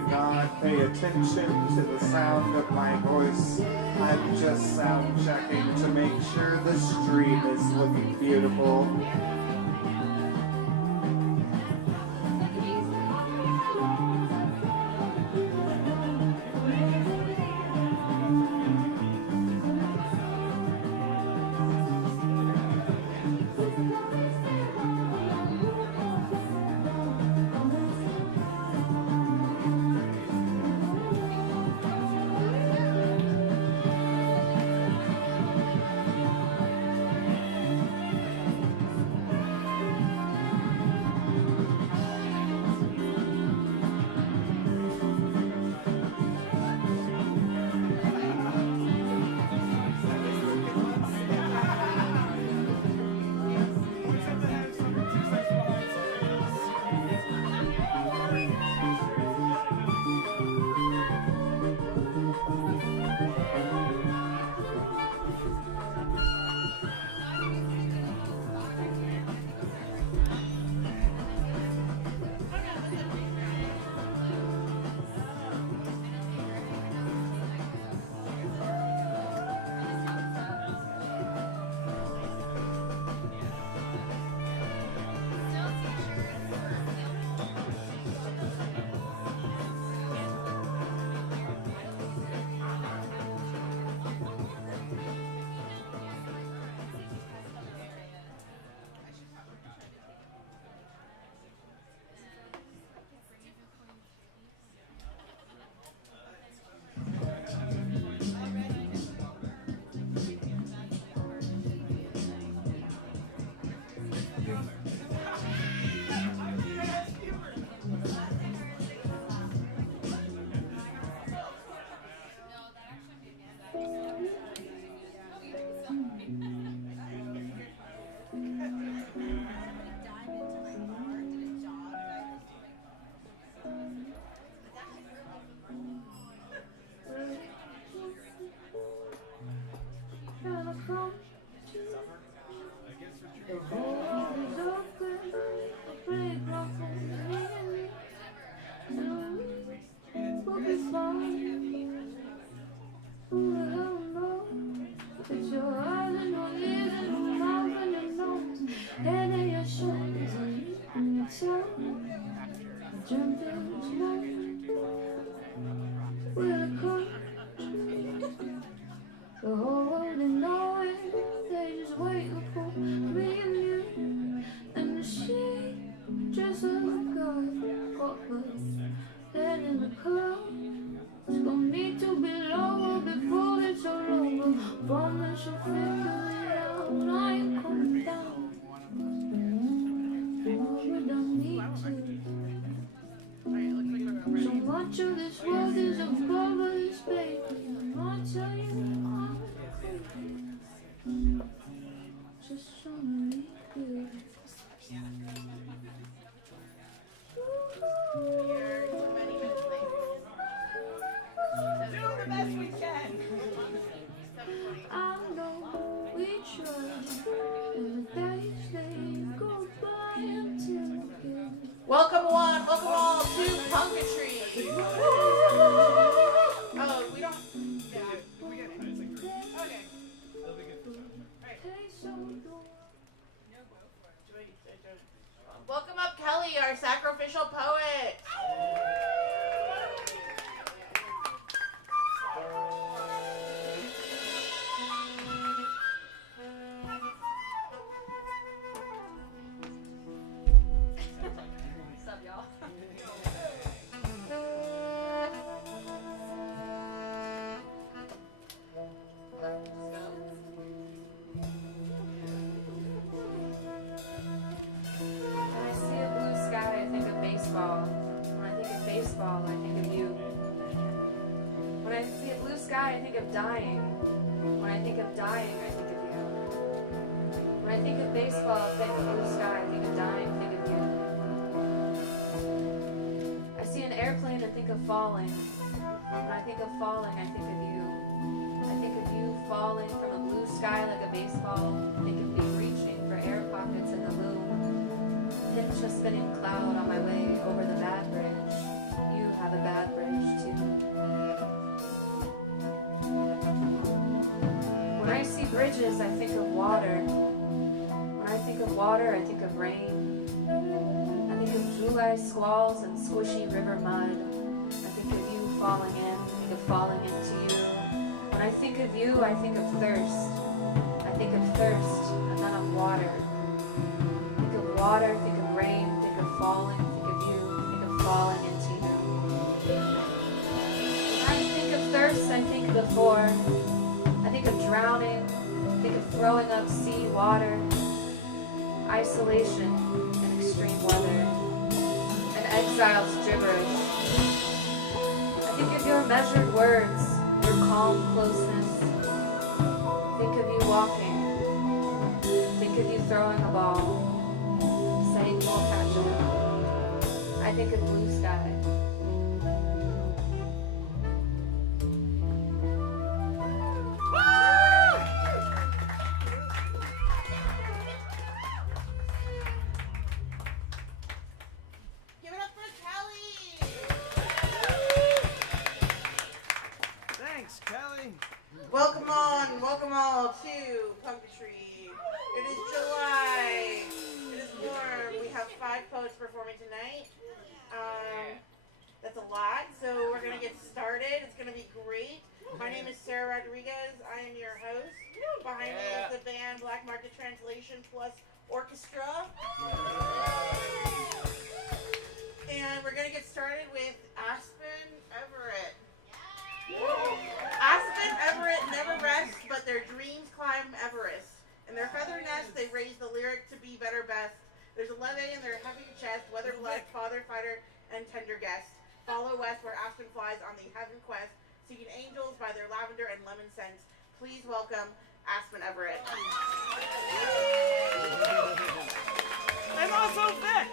do not pay attention to the sound of my voice. I'm just sound checking to make sure the stream is looking beautiful. The whole world and know it, they just waiting for me and you. And the shade just like God got us. Head in the clouds, it's gonna need to be lower before it's all over. Promise you'll figure it out, I ain't coming down. You don't need to. So much of this world is above us, baby. I'll tell you. Just trying to be good. Do the best we can. I know we tried, and the days they go by until again. Welcome one, welcome all to Punkatry. Oh, we don't. Yeah, we get it. Okay. Welcome up Kelly, our sacrificial poet. What's up, y'all? Baseball, I think of you. When I see a blue sky, I think of dying. When I think of dying, I think of you. When I think of baseball, I think of blue sky, I think of dying, I think of you. I see an airplane and think of falling. When I think of falling, I think of you. I think of you falling from a blue sky like a baseball. I think of you reaching for air pockets in the blue. Pinch a spinning cloud on my way over the bad bridge. You have a bad bridge. bridges, I think of water. When I think of water, I think of rain. I think of July squalls and squishy river mud. I think of you falling in, I think of falling into you. When I think of you, I think of thirst. I think of thirst, and then of water. Think of water, think of rain, think of falling, think of you, think of falling into you. When I think of thirst, I think before. I think of drowning, I think of throwing up sea water, isolation in extreme weather, and exile's gibberish. I think of your measured words, your calm closeness. Think of you walking. Think of you throwing a ball, saying you'll catch it. I think of blue sky. Give it up for Kelly! Thanks, Kelly. Welcome all to Puppetry. It is July. It is warm. We have 5 poets performing tonight. That's a lot, so we're going to get started. It's going to be great. My name is Sarah Rodriguez. I am your host. Behind me is the band Black Market Translation Plus Orchestra. And we're going to get started with Aspen Everett. Aspen Everett never rests, but their dreams climb Everest. In their feather nest, they raise the lyric to be better best. There's a levee in their heavy chest, weather blessed, father fighter, and tender guest. Follow west where Aspen flies on the heaven quest, seeking angels by their lavender and lemon scents. Please welcome Aspen Everett. And also Vic.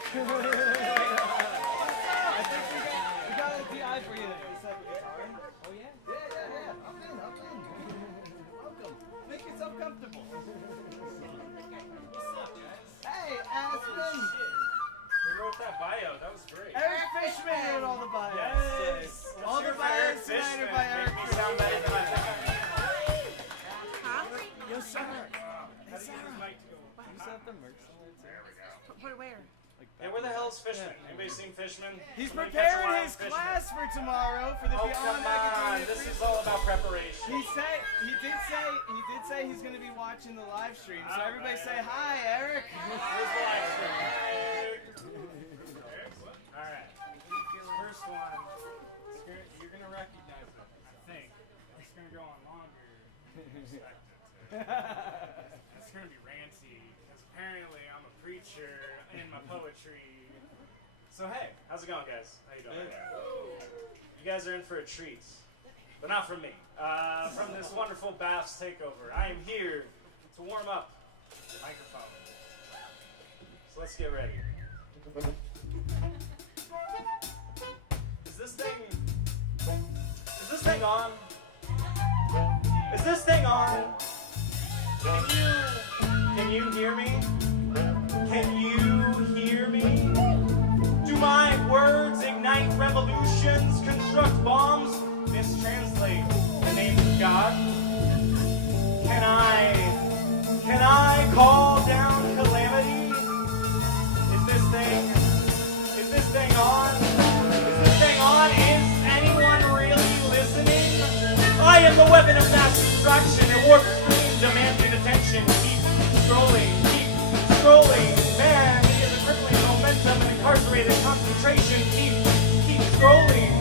I think we got a DI for you. Is that the guitar? Oh yeah? Yeah. Hop in. Welcome. Make yourself comfortable. What's up, guys? Hey, Aspen. Who wrote that bio? That was great. Eric Fishman wrote all the bios. Yes. All the bios tonight are by Eric Make me sound better than I think. Yo, Sarah. How do you get his mic to go? You set up the merch somewhere too? Put it where? Hey, where the hell's Fishman? Anybody seen Fishman? He's Somebody catch a preparing wild his Fishman. class for tomorrow for the Oh, Beyond come on. Academia This Free- is all about preparation. He did say he's going to be watching the live stream. So everybody say hi, Eric. Where's the live stream? All right. First one. You're going to recognize it, I think. It's going to go on longer than you expected to. It's going to be ranty, because apparently I'm a preacher in my poetry. So hey, how's it going, guys? How you doing? You guys are in for a treat, but not from me. From this wonderful Baths takeover, I am here to warm up the microphone. So let's get ready. Is this thing on? Is this thing on? Can you hear me? Can you hear me? Do my words ignite revolutions, construct bombs, mistranslate the name of God? Can I call down calamity? Is this thing on? Is this thing on? Is anyone really listening? I am the weapon of mass destruction, a warp stream demanding attention. Keep scrolling, man, is a crippling momentum and incarcerated concentration. Keep scrolling.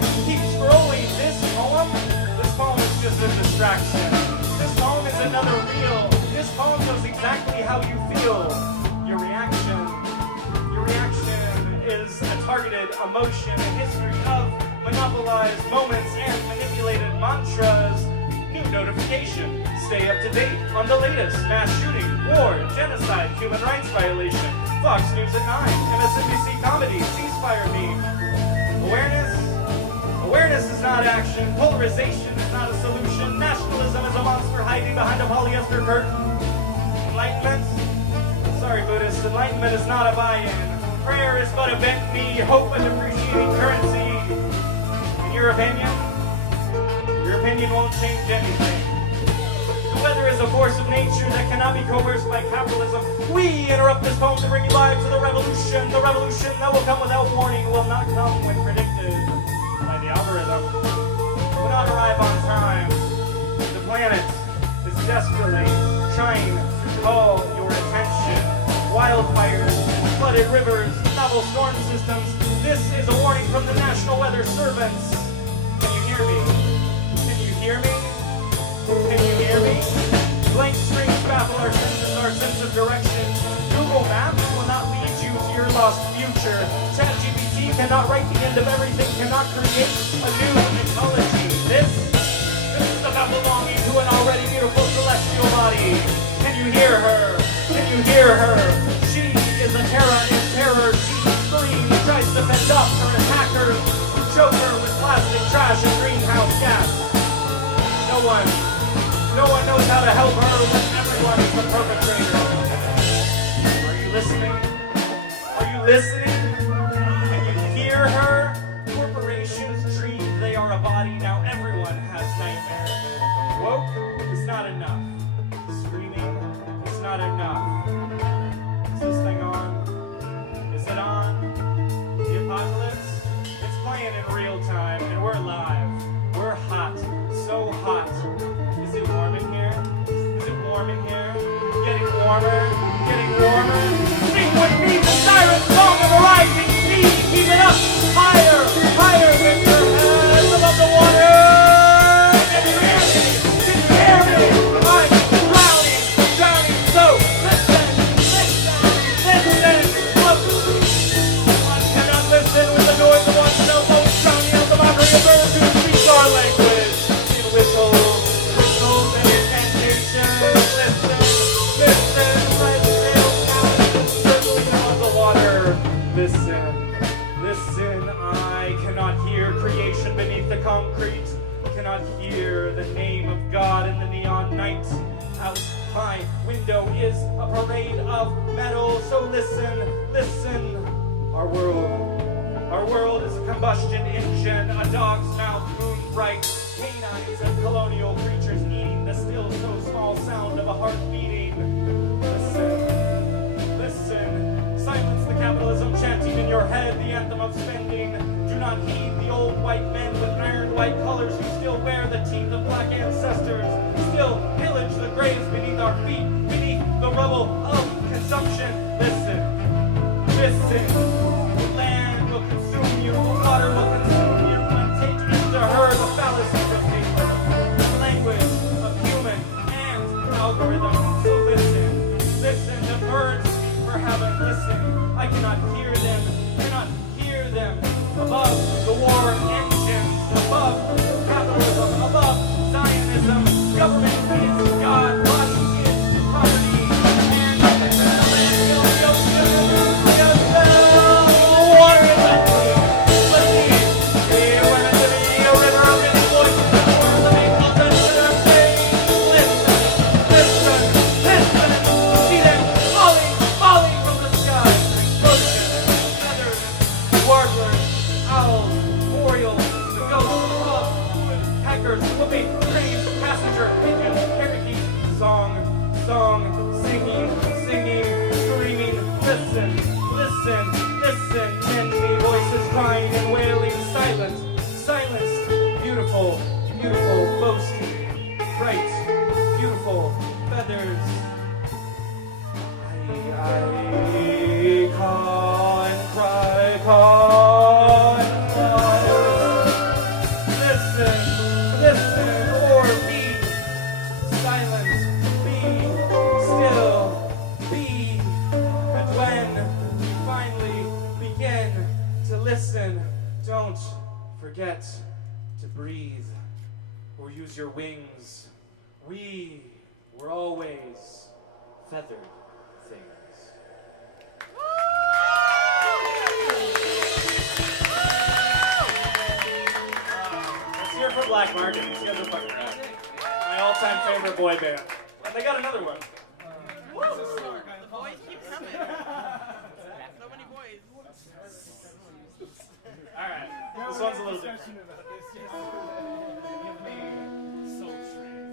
This poem is just a distraction. This poem is another reel. This poem knows exactly how you feel. Your reaction is a targeted emotion, a history of monopolized moments and manipulated mantras. New notification. Stay up to date on the latest mass shooting, war, genocide, human rights violation. Fox News at 9, MSNBC comedy, ceasefire meme. Awareness is not action. Polarization is not a solution. Nationalism is a monster hiding behind a polyester curtain. Enlightenment is not a buy-in. Prayer is but a bent knee, hope a depreciating currency. In your opinion won't change anything. The weather is is a force of nature that cannot be coerced by capitalism. We interrupt this poem to bring you live to the revolution. The revolution that will come without warning will not come when predicted by the algorithm. Will not arrive on time. The planet is desperately trying to call your attention. Wildfires, flooded rivers, novel storm systems. This is a warning from the National Weather Servants. Can you hear me? Can you hear me? Can you hear me? Blank screens baffle our senses, our sense of direction. Google Maps will not lead you to your lost future. ChatGPT cannot write the end of everything, cannot create a new ecology. This is about belonging to an already beautiful celestial body. Can you hear her? Can you hear her? She is a terror in terror. She screams, tries to fend off her attackers. Choke her with plastic trash and greenhouse gas. No one knows how to help her when everyone is the perpetrator. Are you listening? Are you listening? Can you hear her? Corporations dream they are a body. Now everyone has nightmares. Woke is not enough. Screaming is not enough. Is this thing on? Is it on? The apocalypse? It's playing in real time and we're live. We're hot. So hot. Is it warm in here? Is it warm in here? Getting warmer? Getting warmer? Sing with me the siren song of a rising sea. Keep it up! Higher! Higher! Lift your heads above the water! Can you hear me? Can you hear me? I'm drowning! Drowning! So listen! One cannot listen with the noise of one no most drowning out the mockery of birds who speak our language. Whistles and incantations. Listen, red sails down circling above the water. Listen, I cannot hear creation beneath the concrete. Cannot hear the name of God in the neon night. Out my window is a parade of metal. So listen. Our world is a combustion engine, a dog's mouth moon bright. Canines and colonial creatures eating the still so small sound of a heart beating. Listen. Silence the capitalism chanting in your head the anthem of spending. Do not heed the old white men with iron white colors who still wear the teeth of black ancestors. Still pillage the graves beneath our feet, beneath the rubble of consumption. Listen. The land will consume you, the water will consume you, and take into her the fallacies of paper, the language of human and algorithm. So listen, the birds speak for heaven. Listen, I cannot hear them above the war engines, above capitalism, above Zionism. Government is God, body is property, and the land is the ocean. Water is empty. Let's see. Here when it's a river of many voices and words of equal tension and pain. Listen. See them falling from the sky. Explosions, feathers, warblers, owls, orioles, the ghosts of woodpeckers, whooping, cranes, passenger, pigeons, parakeets. Song, singing, screaming. Listen, many voices crying and wailing. Silence, beautiful, boasting, bright, beautiful feathers. I caw and cry. Listen, or be silent, be still, be. And when you finally begin to listen, don't forget to breathe or use your wings. We were always feathered things. Let's hear it for Black Market. These guys are fucking rad. My all-time favorite boy band. And they got another one. The boys keep coming. So many boys. All right, this one's a little different. Give me Soul Train.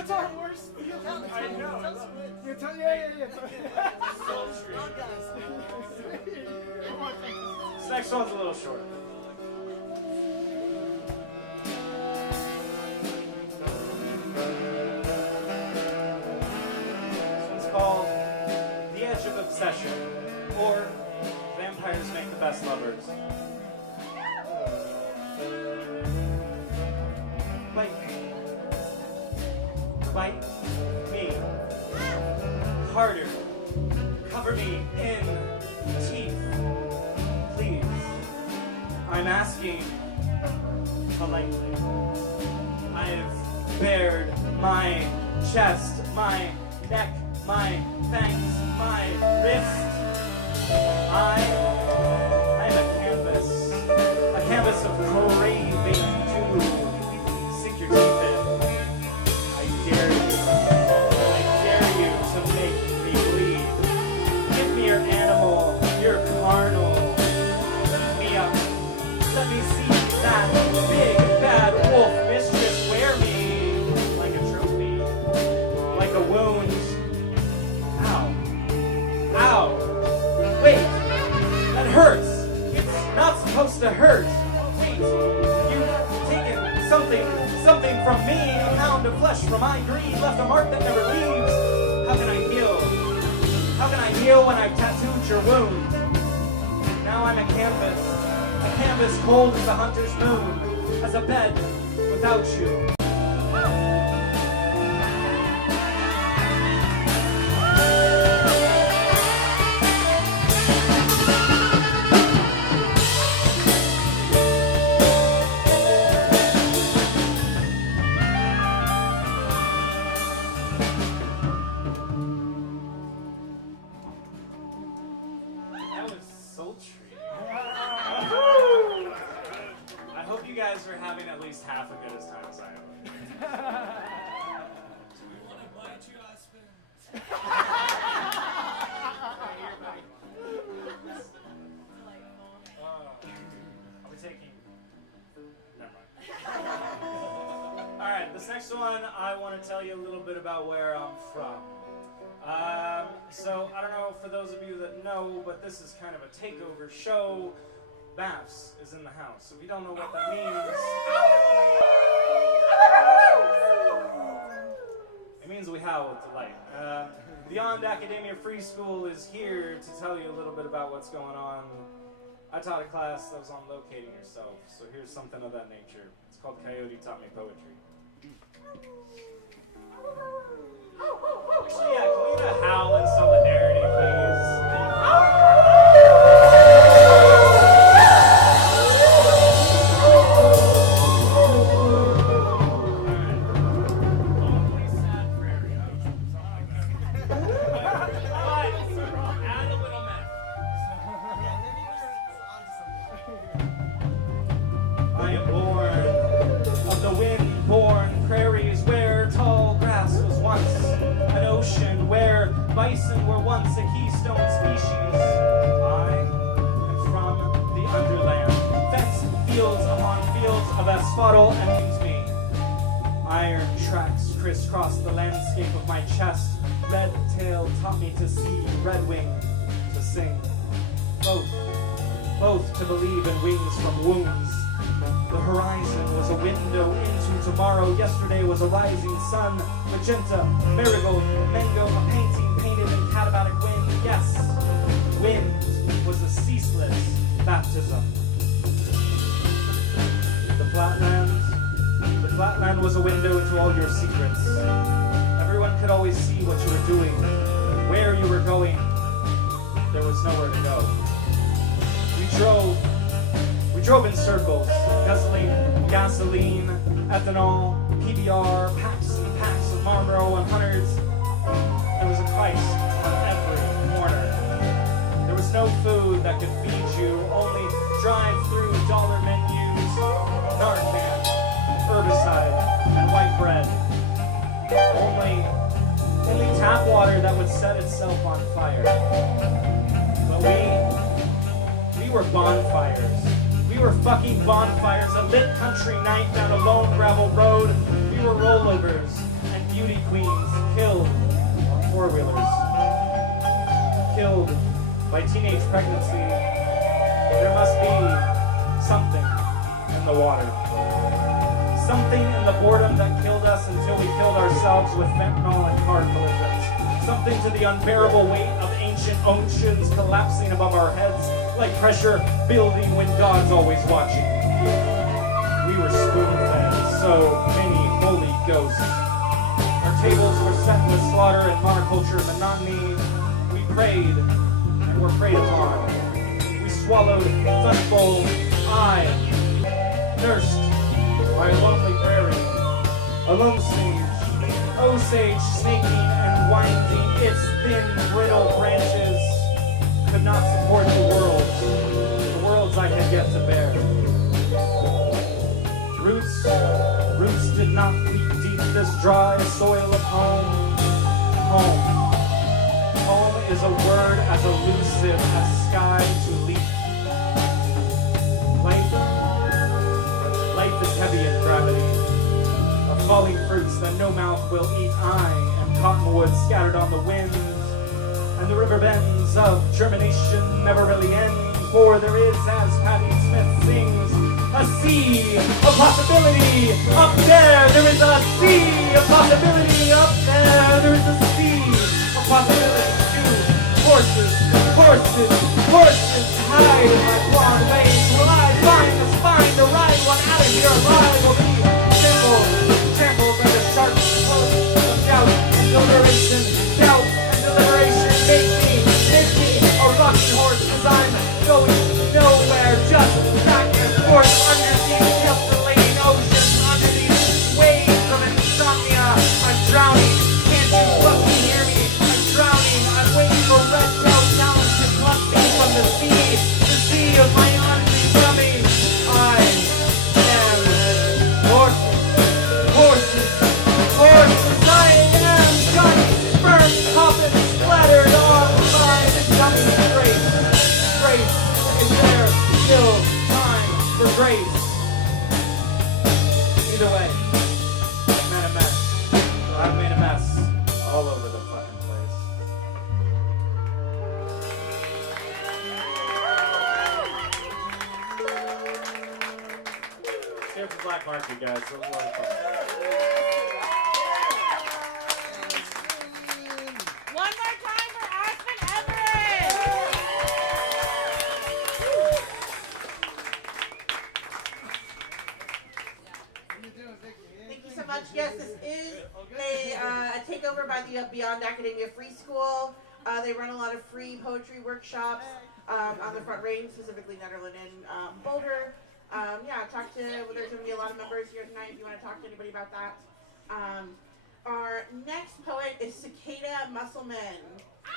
That's our worst. I know. You tell, yeah. This next one's a little short. This one's called The Edge of Obsession, or Vampires Make the Best Lovers. Bite me. Bite me. Harder. Cover me in teeth. Please. I'm asking politely. I've bared my chest, my neck, my fangs, my wrist. I'm a canvas of craving to sink your teeth in. I dare you to make me bleed. Give me your animal, your carnal. Lift me up. Let me see that big bad wolf mistress wear me like a trophy, like a wound. Ow. Ow. Wait, that hurts. It's not supposed to hurt. Wait, you've taken something from me. A pound of flesh from my greed left a mark that never leaves. How can I heal? How can I heal when I've tattooed your wound? Now I'm a canvas cold as the hunter's moon, as a bed without you. That was sultry. I hope you guys are having at least half as good as time as I am. Do we want to bite you, Aspen? I'll be taking. Never mind. Alright, this next one I want to tell you a little bit about where I'm from. So, I don't know for those of you that know, but this is kind of a takeover show. Baffs is in the house. If you don't know what that means, it means we howl with delight. Beyond Academia Free School is here to tell you a little bit about what's going on. I taught a class that was on locating yourself, so here's something of that nature. It's called Coyote Taught Me Poetry. Actually, yeah, can we get a howl in solidarity, please? Lonely, sad prairie. Add a little meth. I am born of the wind-born prairies where tall grass was once an ocean, where bison were once a keystone species. I am from the underland, fenced fields upon fields of asphodel amuse me. Iron tracks crisscross the landscape of my chest. Red tail taught me to see, red wing to sing. Both to believe in wings from wounds. The horizon was a window into tomorrow. Yesterday was a rising sun. Magenta, marigold, mango, a painting painted in katabatic wind. Yes, wind was a ceaseless baptism. The flatland was a window into all your secrets. Everyone could always see what you were doing, where you were going. There was nowhere to go. We drove in circles, guzzling gasoline, ethanol, PBR, packs and packs of Marlboro 100s. There was a Christ on every corner. There was no food that could feed you, only drive-through dollar menus, Narcan, herbicide, and white bread. Only tap water that would set itself on fire. But we were bonfires. We were fucking bonfires, a lit country night down a lone gravel road. We were rollovers, and beauty queens killed on four-wheelers, killed by teenage pregnancy. There must be something in the water. Something in the boredom that killed us until we killed ourselves with fentanyl and car collisions. Something to the unbearable weight of ancient oceans collapsing above our heads like pressure building when God's always watching. We were spoon-fed so many holy ghosts. Our tables were set with slaughter and monoculture monotony. We prayed and were preyed upon. We swallowed thunderbolt. I nursed by a lonely prairie, a lone sage, Osage snaking and winding its thin, brittle branches could not support the worlds I had yet to bear. Roots did not leak deep this dry soil of home. Home is a word as elusive as sky to leap. Life is heavy in gravity, of falling fruits that no mouth will eat. I am cottonwood scattered on the wind, and the river bends of germination never really end, for there is, as Patti Smith sings, a sea of possibility up there. There is a sea of possibility up there. There is a sea of possibility too. Horses hide in my blonde ways. Will I find the spine to ride one out of here? Or I will be trampled by the sharp host of doubt and deliberation. Doubt and deliberation make me a rocking horse, 'cause I'm going nowhere, just back and forth under these calculating oceans, under these waves of insomnia. I'm drowning. Can't you fucking hear me? I'm drowning. I'm waiting for red tail talons to pluck me from the sea of my honesty from me. I am horses. I am just sperm coffin splattered on my incoming grace. Is there still time for grace? Either way, I've made a mess. I've made a mess all over the fucking place. Here for Black Market, guys. It was a lot of fun. One more time for Aspen Everett! Thank you so much. Yes, this is a takeover by the Beyond Academia Free School. They run a lot of free poetry workshops on the Front Range, specifically Netherland and Boulder. There's going to be a lot of members here tonight if you want to talk to anybody about that. Our next poet is Cicada Musselman. Oh,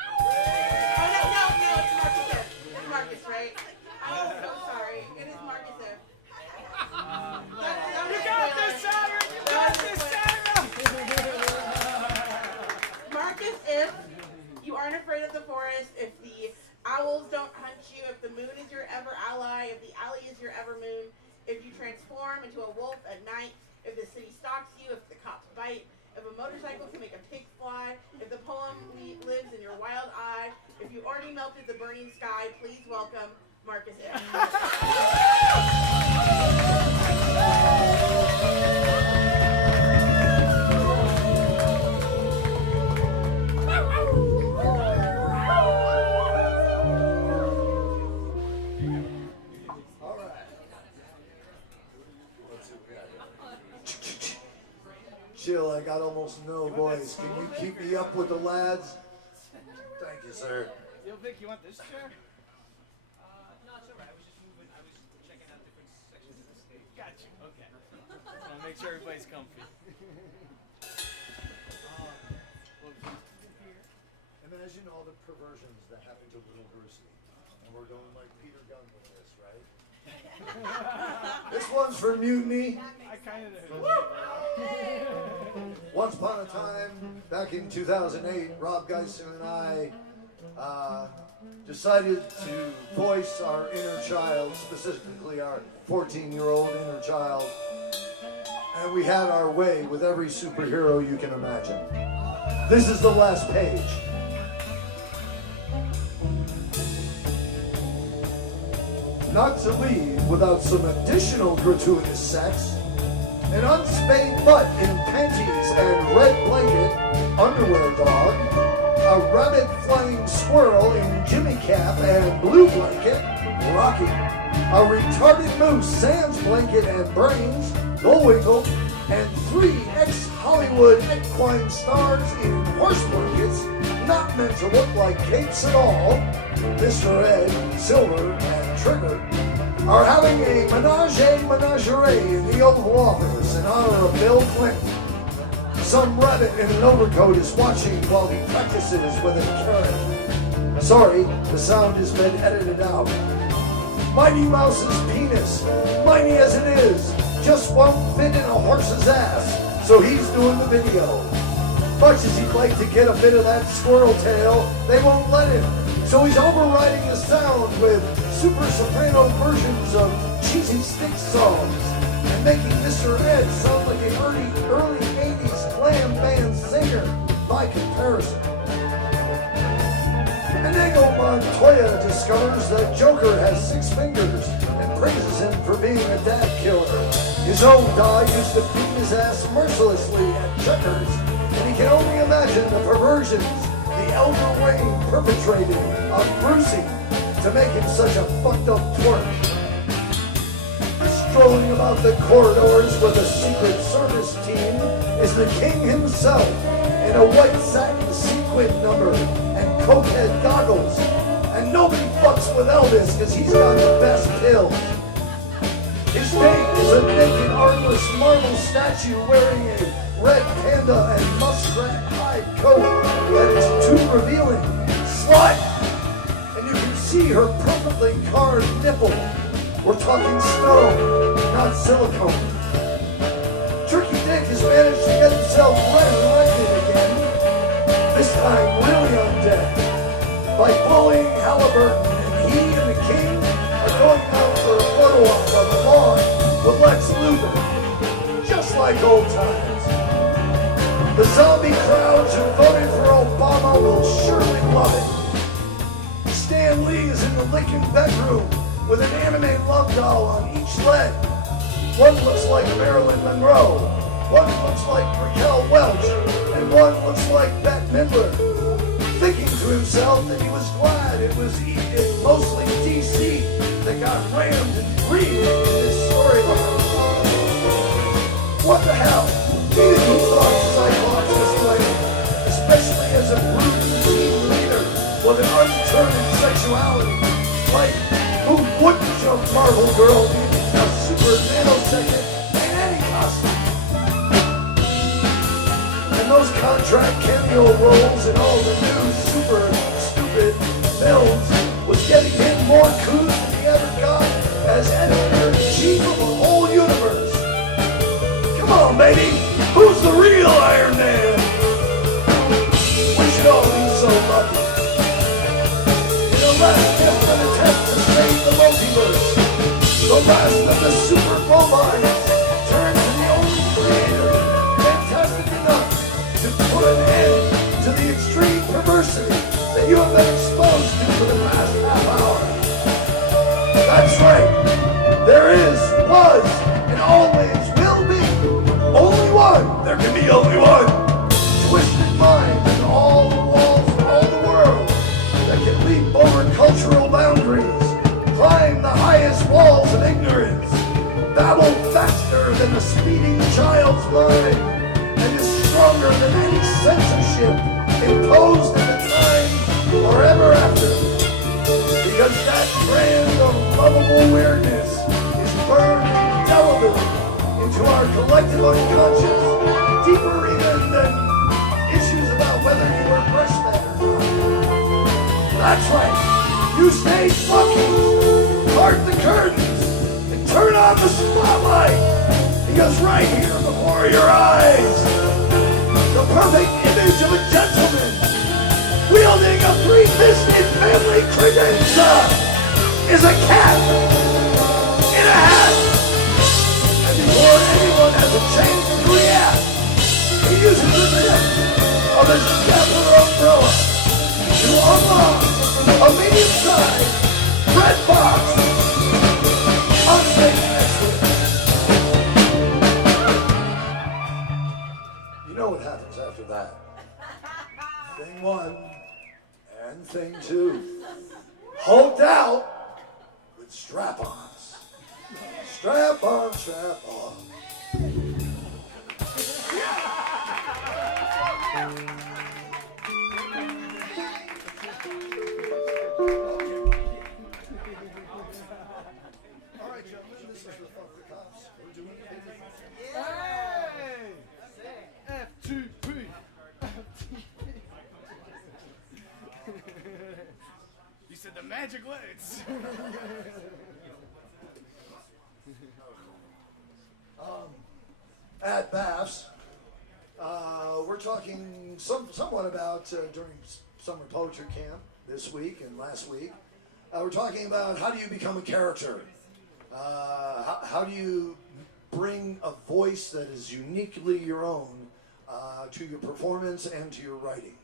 no, it's Marcus F. It's Marcus, right? I'm so sorry. It is Marcus F. You got this, Sarah! You got this, Sarah! Marcus, if you aren't afraid of the forest, if the owls don't hunt you, if the moon is your ever ally, if the alley is your ever moon, if you transform into a wolf at night, if the city stalks you, if the cops bite, if a motorcycle can make a pig fly, if the poem lives in your wild eye, if you already melted the burning sky, please welcome Marcus F. Chill, I got almost no voice. Can you keep me up with the lads? Thank you, sir. Yo, Vic, you want this chair? No, it's alright. I was just moving. I was checking out different sections of the stage. Gotcha. Okay. I'll make sure everybody's comfy. Imagine all the perversions that happened to little Brucey. And we're going like Peter Gunn with this, right? This one's for Mutiny. I kind of Once upon a time, back in 2008, Rob Geisen and I decided to voice our inner child, specifically our 14-year-old inner child. And we had our way with every superhero you can imagine. This is the last page. Not to leave without some additional gratuitous sex. An unspayed butt in panties and red blanket, underwear dog. A rabbit flying squirrel in Jimmy cap and blue blanket, Rocky. A retarded moose, sans blanket and brains, Bullwinkle. And 3 ex-Hollywood equine stars in horse blankets, not meant to look like capes at all, Mr. Ed, Silver, and Trigger, are having a menagerie in the Oval Office in honor of Bill Clinton. Some rabbit in an overcoat is watching while he practices with a carrot. Sorry, the sound has been edited out. Mighty Mouse's penis, mighty as it is, just won't fit in a horse's ass, so he's doing the video. Much as he'd like to get a bit of that squirrel tail, they won't let him. So he's overriding the sound with super soprano versions of cheesy stick songs and making Mr. Ed sound like an early 80s glam band singer by comparison. Inigo Montoya discovers that Joker has 6 fingers and praises him for being a dad killer. His own dog used to beat his ass mercilessly at checkers, and he can only imagine the perversions the elder Wayne perpetrated on Brucey to make him such a fucked up twerp. Strolling about the corridors with a Secret Service team is the king himself in a white satin sequin number and cokehead goggles. And nobody fucks with Elvis because he's got the best pills. His name is a naked, armless marble statue wearing a red panda and muskrat hide coat that is too revealing. Slut! And you can see her perfectly carved nipple. We're talking stone, not silicone. Turkey Dick has managed to get himself resurrected again, this time really undead, by bullying Halliburton, and he and the king are going out for a photo op on the lawn with Lex Luthor, just like old times. The zombie crowds who voted for Obama will surely love it. Stan Lee is in the Lincoln bedroom with an anime love doll on each leg. One looks like Marilyn Monroe, one looks like Raquel Welch, and one looks like Bette Midler, thinking to himself that he was glad it was mostly DC that got rammed and breathed in this storyline. What the hell? He who thought Cyclops was playing, especially as a brute team leader with an unturned sexuality. Like, who wouldn't jump Marvel Girl in a super nanosecond in any costume? And those contract cameo roles in all the new super stupid films was getting him more coups than he ever got as editor-in-chief of a whole universe. Come on, baby! Who's the real Iron Man? We should all be so lucky. In a last desperate attempt to save the multiverse, the last of the super robots turned to the only creator fantastic enough to put an end to the extreme perversity that you have been exposed to for the past half hour. That's right. There is, was, and always will be only one. There can be only one twisted mind in all the walls of all the world that can leap over cultural boundaries, climb the highest walls of ignorance, babble faster than a speeding child's mind, and is stronger than any censorship imposed at the time or ever after. Because that brand of lovable weirdness is burned indelibly into our collective unconscious, deeper even than issues about whether you were breastfed or not. That's right. You stay fucking, part the curtains, and turn on the spotlight. Because right here before your eyes, the perfect image of a gentleman wielding a three-fisted family credenza is a cat in a hat. And before anyone everyone has a chance to react. He uses the tip of his Kevlar umbrella to unlock a medium-sized red box on stage next week. You know what happens after that. Thing one and thing two. Hulked out with strap-ons. Strap on, strap on. All right, gentlemen, this is the Fuck the Cops. We're doing FTP. You said the magic words. At BAFS, we're talking somewhat about during summer poetry camp this week and last week. We're talking about how do you become a character? How do you bring a voice that is uniquely your own to your performance and to your writing?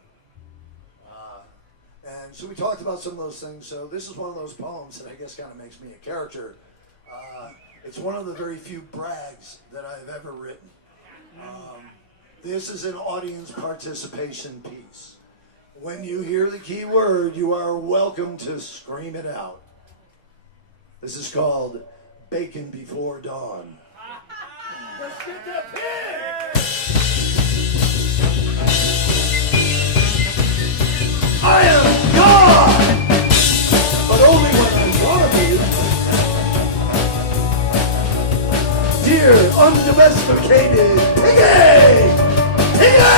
And so we talked about some of those things. So this is one of those poems that I guess kind of makes me a character. It's one of the very few brags that I've ever written. This is an audience participation piece. When you hear the key word, you are welcome to scream it out. This is called Bacon Before Dawn. Let's get that pig. I am God, but only when I want to be. Dear undomesticated piggy! Piggy!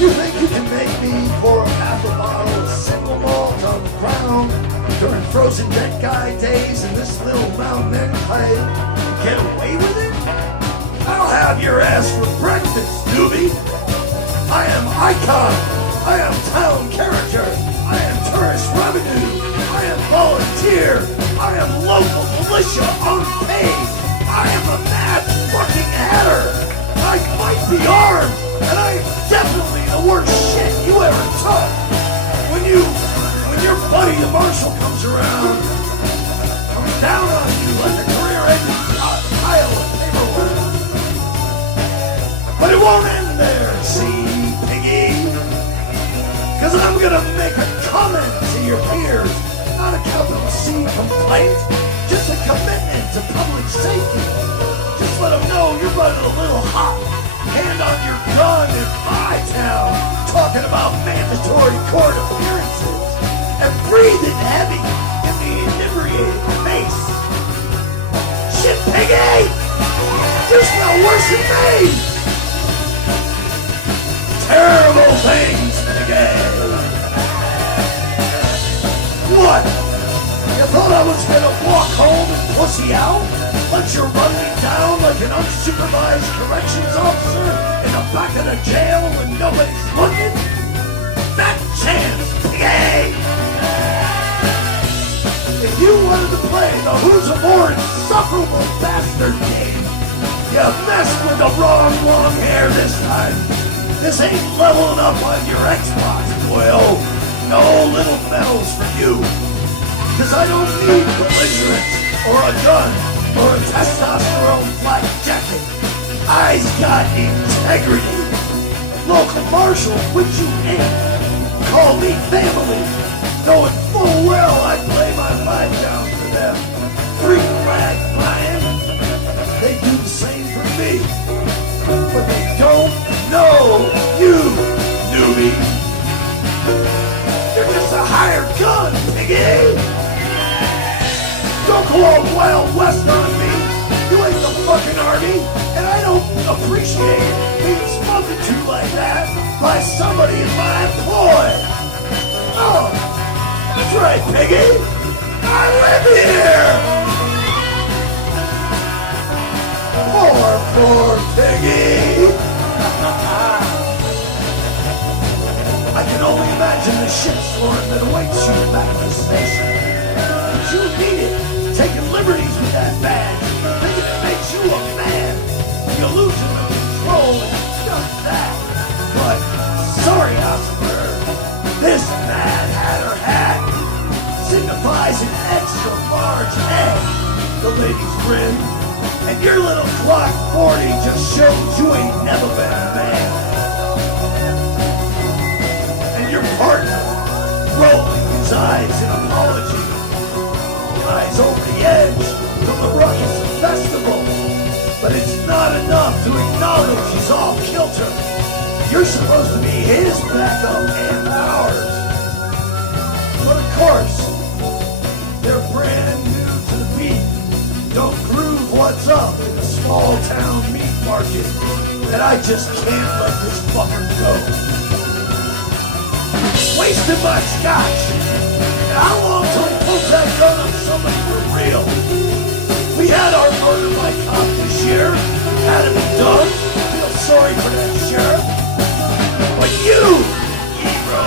You think you can make me pour half a bottle of single malt on the ground during frozen dead guy days in this little mountain enclave and get away with it? I'll have your ass for breakfast, newbie! I am icon. I am town character. I am tourist revenue. I am volunteer. I am local militia unpaid. I am a mad fucking hatter. I might be armed, and I am definitely the worst shit you ever took. When your buddy the marshal comes around, comes down on you like a career-ending pile of paperwork. But it won't end there, see? Because I'm going to make a comment to your peers, not a capital C complaint, just a commitment to public safety. Just let them know you're running a little hot, hand on your gun in my town, talking about mandatory court appearances, and breathing heavy in the inebriated face. Shit, piggy! You smell worse than me! Terrible things, piggy! What? You thought I was gonna walk home and pussy out? Let you run me down like an unsupervised corrections officer in the back of the jail when nobody's looking? That chance, piggy! If you wanted to play the who's a more insufferable bastard game, you messed with the wrong long hair this time. This ain't leveling up on your Xbox, Doyle. No little medals for you. Cause I don't need belligerence, or a gun, or a testosterone black jacket. I's got integrity. Local marshal, which you ain't. Call me family, knowing full well I lay my life down for them. Freak rag Brian. They do the same for me. But they don't know you, newbie. You're just a hired gun, piggy. Don't go all Wild West on me. You ain't the fucking army, and I don't appreciate being spoken to like that by somebody in my employ. Oh, that's right, piggy. I live here. Poor piggy. I can only imagine the shitstorm that awaits you back at the station. But you need it, taking liberties with that badge, The ladies grin, and your little Glock 40 just shows you ain't never been a man. And your partner, rolling his eyes in apology, eyes over the edge from the ruckus festival. But it's not enough to acknowledge he's off kilter. You're supposed to be his backup and ours. But of course, they're brand new to the beat. Don't groove what's up in the small town meat market that I just can't let this fucker go. Wasted my scotch. And how long till he pulls that gun on somebody for real? We had our murder by cop this year. Had to be done. Feel sorry for that sheriff. But you, hero,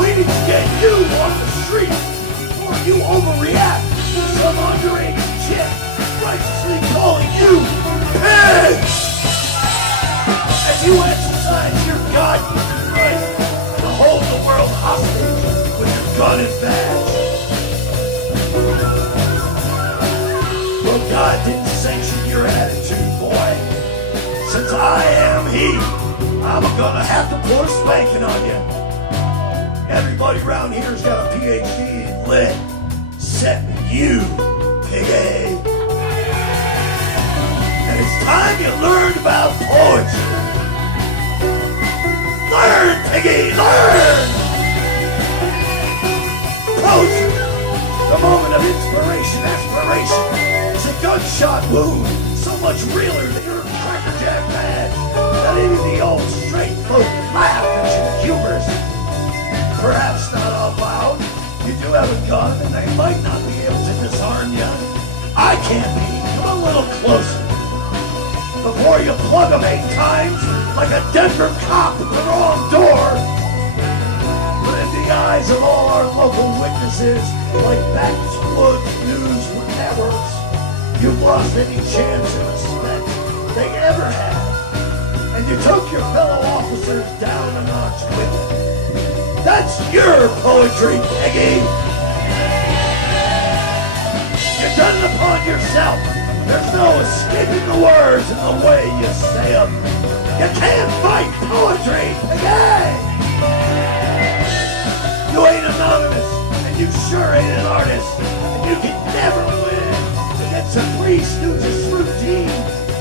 we need to get you on the street before you overreact to some underage chick righteously calling you pig! As you exercise your God-given right to hold the world hostage with your gun and badge. Well, God didn't sanction your attitude, boy. Since I am he, I'm gonna have to put a spanking on you. Everybody around here's got a PhD in lit, except you, piggy. And it's time you learned about poetry. Learn, piggy, learn! Poetry, the moment of inspiration, aspiration, is a gunshot wound, so much realer than your crackerjack badge, that even the old straight folk laugh at you humorous. Perhaps not out loud. You do have a gun, and they might not be able to disarm you. I can't be. Come a little closer. Before you plug them 8 times, like a Denver cop at the wrong door. But in the eyes of all our local witnesses, like backwoods news networks, you've lost any chance of respect they ever had. And you took your fellow officers down a notch with it. That's your poetry, Peggy! You've done it upon yourself. There's no escaping the words and the way you say them. You can't fight poetry, Peggy! You ain't anonymous, and you sure ain't an artist, and you can never win against a Three Stooges routine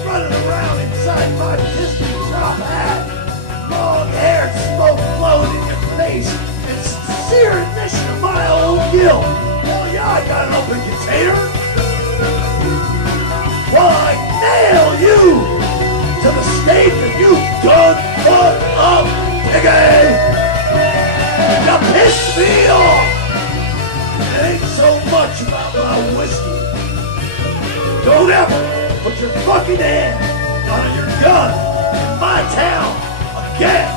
running around inside my Disney top hat. Long hair, smoke blowing in your face, and sincere admission of my own guilt. Hell yeah, I got an open container. While I nail you to the stake that you done fuck up, piggy. You pissed me off. It ain't so much about my whiskey. Don't ever put your fucking hand on your gun in my town again.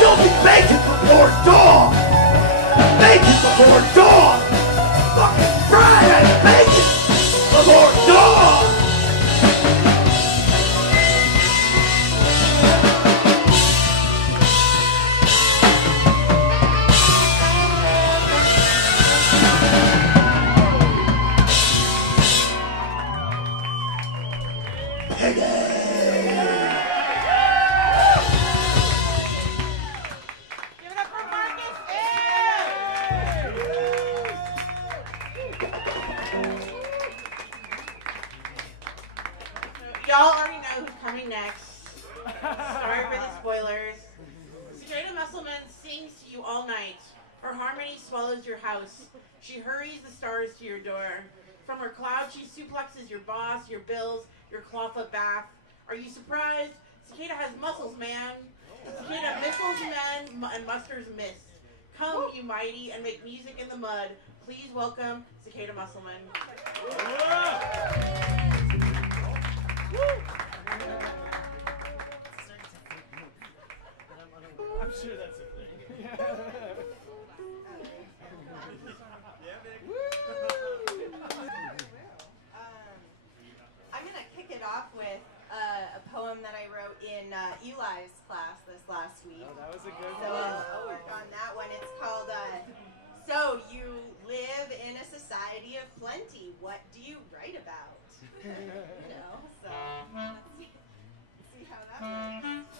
You'll be bacon before dawn. Bacon before dawn. Fucking fried and bacon before dawn. Y'all already know who's coming next. Sorry for the spoilers. Sagrada Musselman sings to you all night. Her harmony swallows your house. She hurries the stars to your door. From her cloud, she suplexes your boss, your bills, your clawfoot bath. Are you surprised? Cicada has muscles, man. Cicada missiles men and musters mist. Come, you mighty, and make music in the mud. Please welcome Cicada Musselman. I'm sure that's a thing. I'm going to kick it off with a poem that I wrote in Eli's class this last week. Oh, that was a good So one. I'll work on that one. It's called So You live in a society of plenty. What do you write about? You know, so let's see how that works.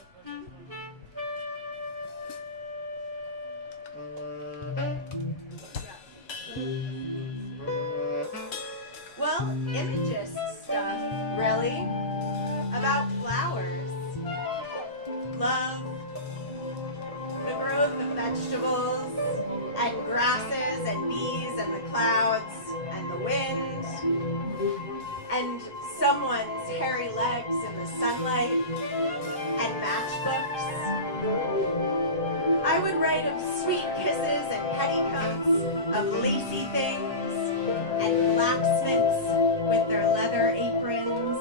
Well, imagist stuff, really. About flowers, love, the growth of vegetables, and grasses, and bees, and the clouds, and the wind, and someone's hairy legs in the sunlight, and matchbooks. I would write of sweet kisses and petticoats, of lacy things, and blacksmiths with their leather aprons,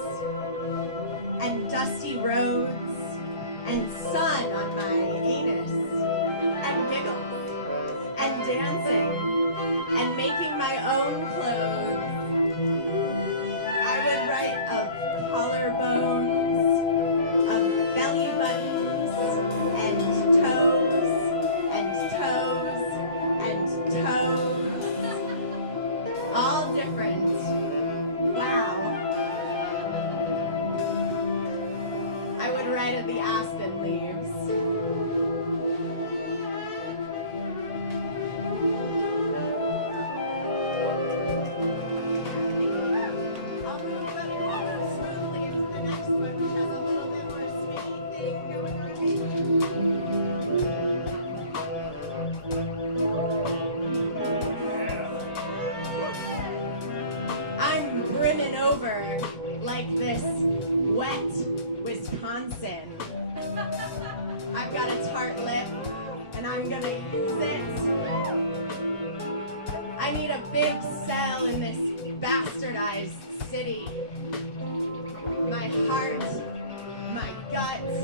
and dusty roads, and sun on my anus, and giggles, and dancing, and making my own clothes. I would write of collarbones, of belly buttons, and toes, and toes, and toes, all different. Wow. I would write of the aspen leaves. I'll move smoothly into the next one, which has a little bit more swingy thing going on. I'm brimming over like this wet Wisconsin. I've got a tart lip, and I'm gonna use it. I need a big cell in this bastardized city. My heart, my guts,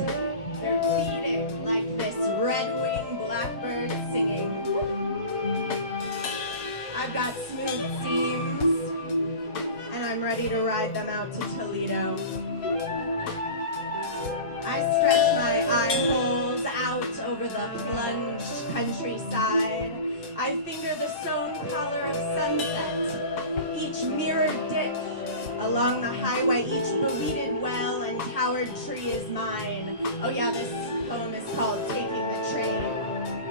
they're beating like this red-winged blackbird singing. I've got smooth seams, and I'm ready to ride them out to Toledo. I stretch my eye holes out over the plunged countryside. I finger the sown color of sunset, each mirrored ditch along the highway, each beweeded well and towered tree is mine. Oh yeah, this poem is called Taking the Train.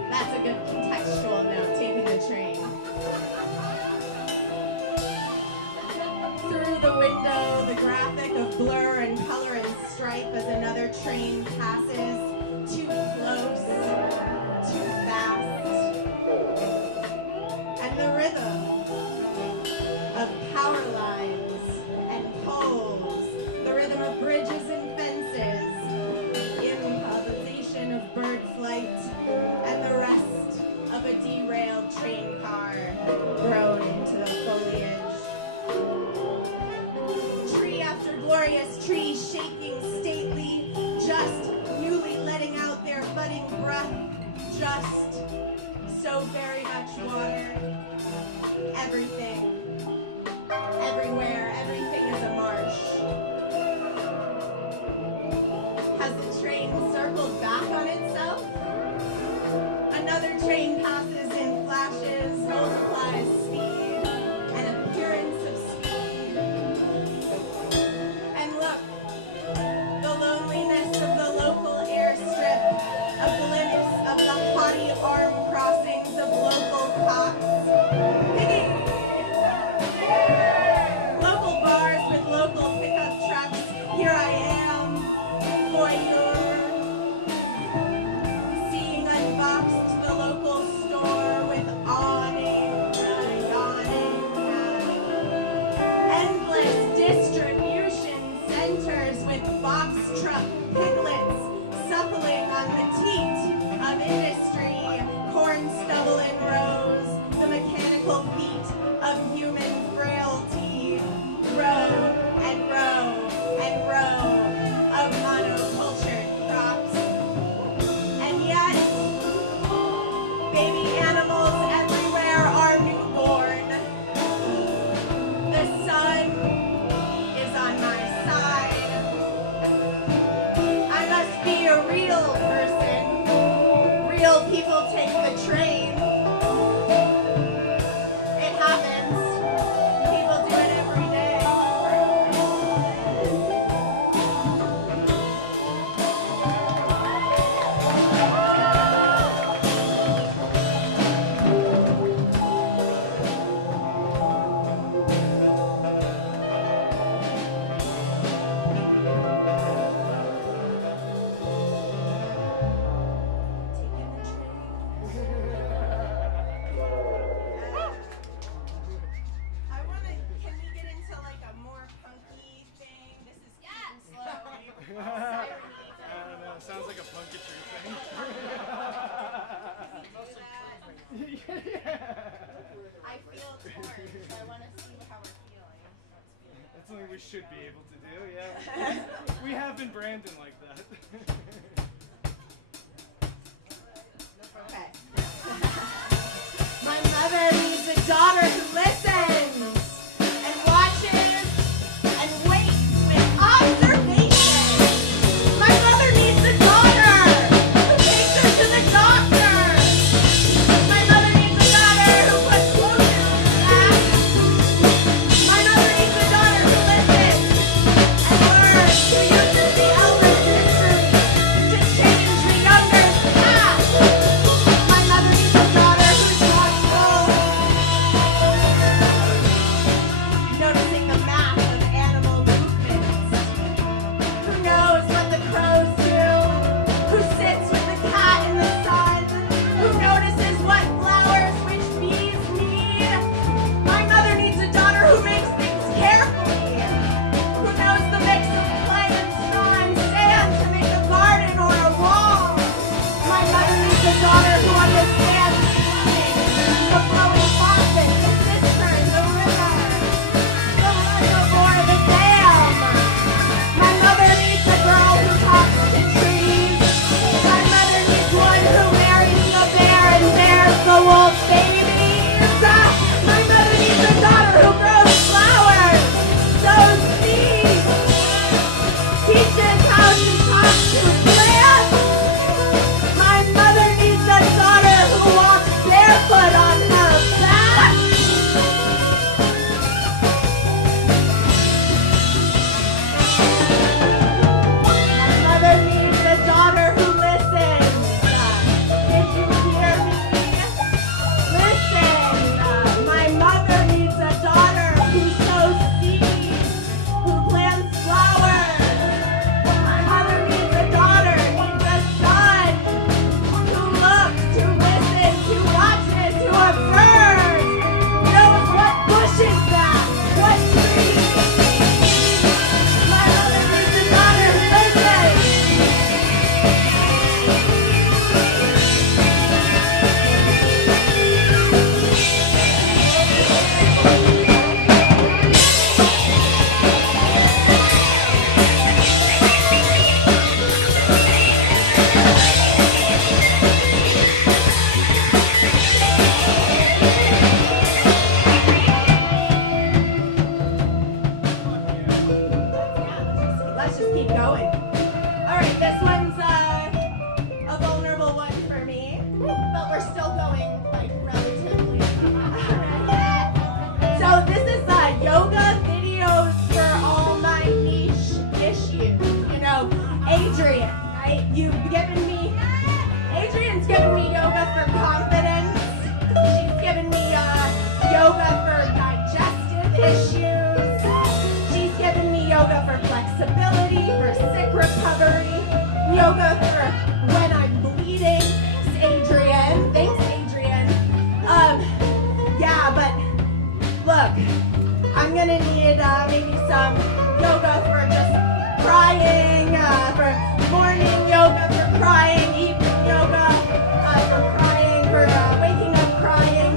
That's a good contextual note, taking the train. Through the window, the graphic of blur and color and stripe as another train passes, too close, too fast. And the rhythm of power lines and poles, the rhythm of bridges and fences, improvisation of bird flight, and the rest of a derailed train car grown into the foliage. Glorious trees shaking stately, just newly letting out their budding breath, just so very much water. Everything, everywhere, everything is a marsh. Has the train circled back on itself? Another train passes in flashes, multiplies speed, an appearance of speed. The loneliness of the local airstrip, a glimpse of the haughty arm crossings of local cops. Local bars with local pickup trucks. Here I am, voyeur, seeing unboxed the local store with awning, yawning, endless distribution centers with box truck piglets suckling on the teat of industry, corn stubble in rows, the mechanical feet of human frailty, row and row and row of monoculture. should be able to do, yeah. We have been Brandon like that. Okay. My mother needs a daughter who listens and watches and waits with observation. My mother needs a daughter who takes her to the doctor. My mother needs a daughter who puts lotion on her back. My mother needs a daughter who listens and learns, who uses the elder's history to change the younger's path. My mother needs a daughter who's watchful, noticing the math of animal movements, who knows what the crows do, who sits with the cat in the sun, who notices what flowers which bees need. My mother needs a daughter who makes things carefully, who knows the mix of clay and straw and sand to make a garden or a wall. My mother needs a daughter who understands the flowing faucet, the cistern, the river, the reservoir, the dam. My mother needs a girl who talks to trees. My mother needs one who marries the bear and bears the wolf babies. My mother needs a daughter who grows flowers, sows seeds, teaches how to talk to plants. My mother needs a daughter who walks barefoot on her back. My mother needs a daughter who listens. Did you hear me? Listen. My mother needs a daughter who sows seeds, who plants flowers. My mother needs a daughter, needs a son, who looks, who listens, who watches, who observes, knows what bush is that, what tree. My mother needs a daughter who listens. Let's just keep going. All right, this one's a vulnerable one for me, but we're still going like relatively. So this is yoga videos for all my niche issues. You know, Adrian, right? Adrian's given me yoga for confidence. She's given me yoga for digestive issues. She's given me yoga for flexibility, for sick recovery, yoga for when I'm bleeding. Thanks, Adrian. Yeah, but look, I'm gonna need maybe some yoga for just crying, for morning yoga for crying, evening yoga for crying, for waking up crying,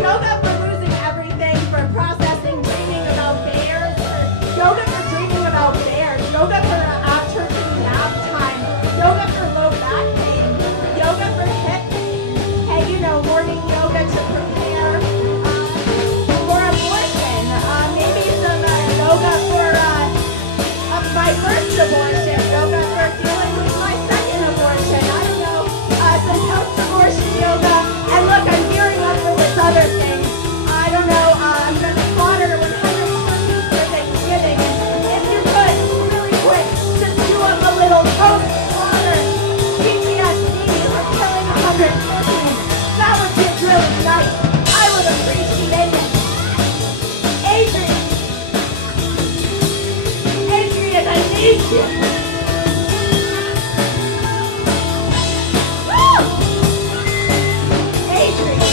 yoga for losing everything, for processing, dreaming about bears, for yoga for dreaming about bears, yoga for after nap time, yoga for low back pain, yoga for hip pain, hey, you know, morning yoga to prepare for abortion, maybe some yoga for my first abortion, yoga for dealing with my second abortion, I don't know, some post-abortion yoga, and look, I'm gearing up for this other thing, I don't know, I'm going to slaughter 100 turkeys for Thanksgiving, if you could, really quick, just do up a little post-slaughter PTSD for killing 100 turkeys, that would be really nice, I would appreciate it. Adrian, I need you. Woo! Adrian.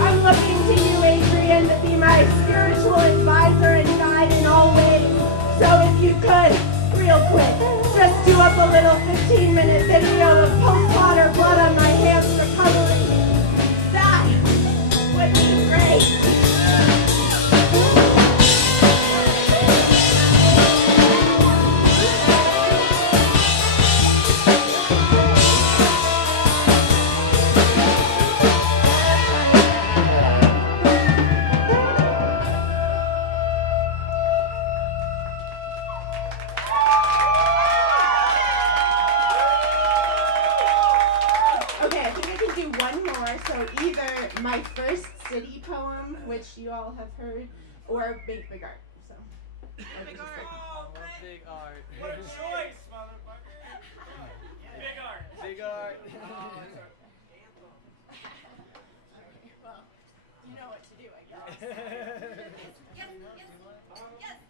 I'm looking to you, Adrian, to be my spiritual advisor and guide in all ways. So if you could, real quick, just do up a little 15-minute video of post-slaughter blood on my hands recovering. That would be great. poem, which you all have heard, or make big art. So. Big art. Big art. What a choice, motherfucker! Big art. Big art. Well, you know what to do, I guess.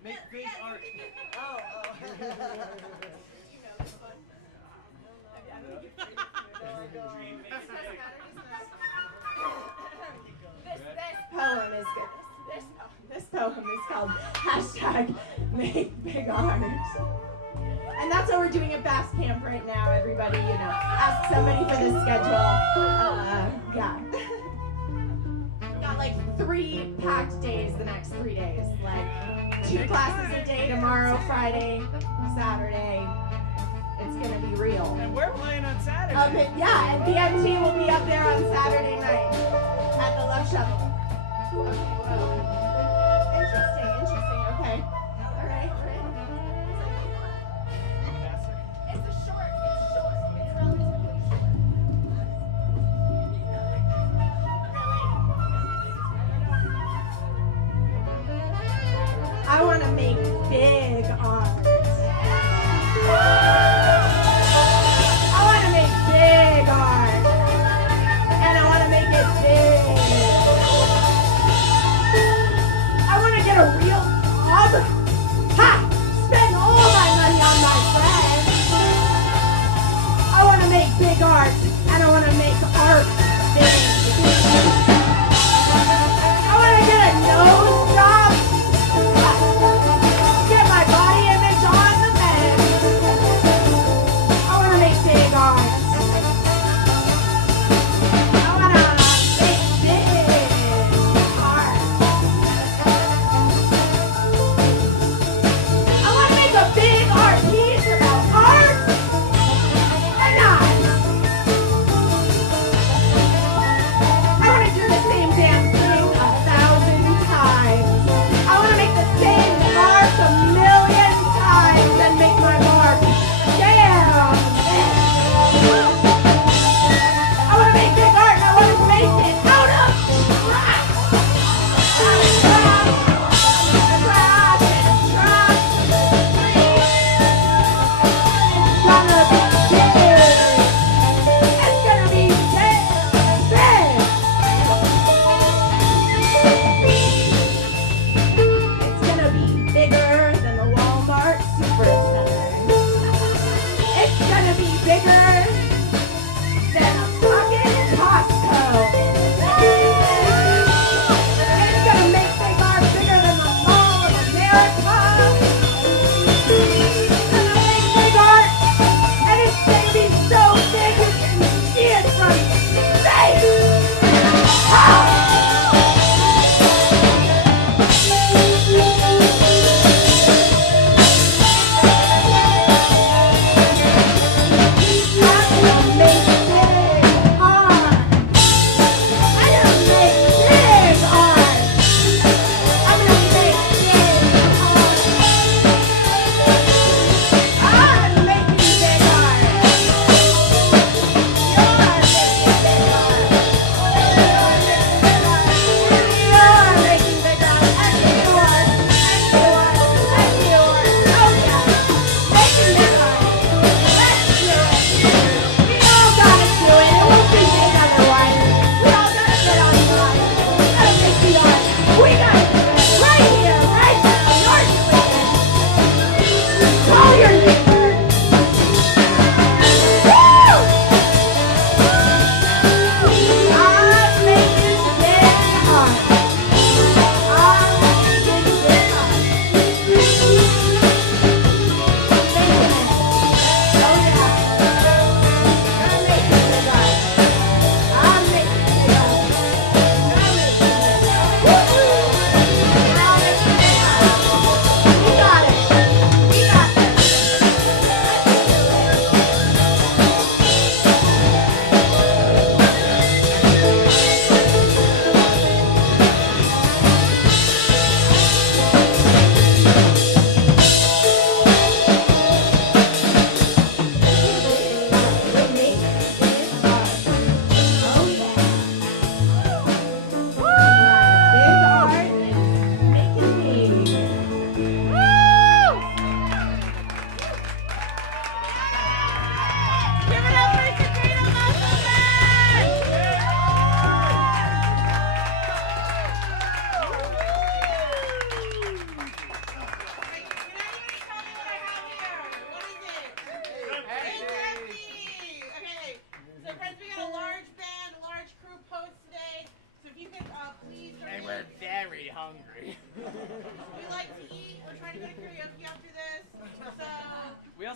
Make big art. Oh. You know this one? I don't think you've This poem is good. This poem is called #MakeBigArt. And that's what we're doing at Bass Camp right now, everybody. You know, ask somebody for the schedule. Yeah. Got like 3 packed days the next 3 days. Like 2 classes a day tomorrow, Friday, Saturday. It's gonna be real. And we're playing on Saturday. Yeah, and BMT will be up there on Saturday night at the Love Shovel. Okay, well, interesting. Okay, all right. It's short. It's relatively short. I want to make big art. I want to make big art. And I want to make it big. I want to get a real job. Spend all my money on my friends. I want to make big art. And I want to make art big. I want to get a nose job. Get my body image on the bed. I want to make big art. I want to make big art. I want to make a big art piece about art and not. I want to do this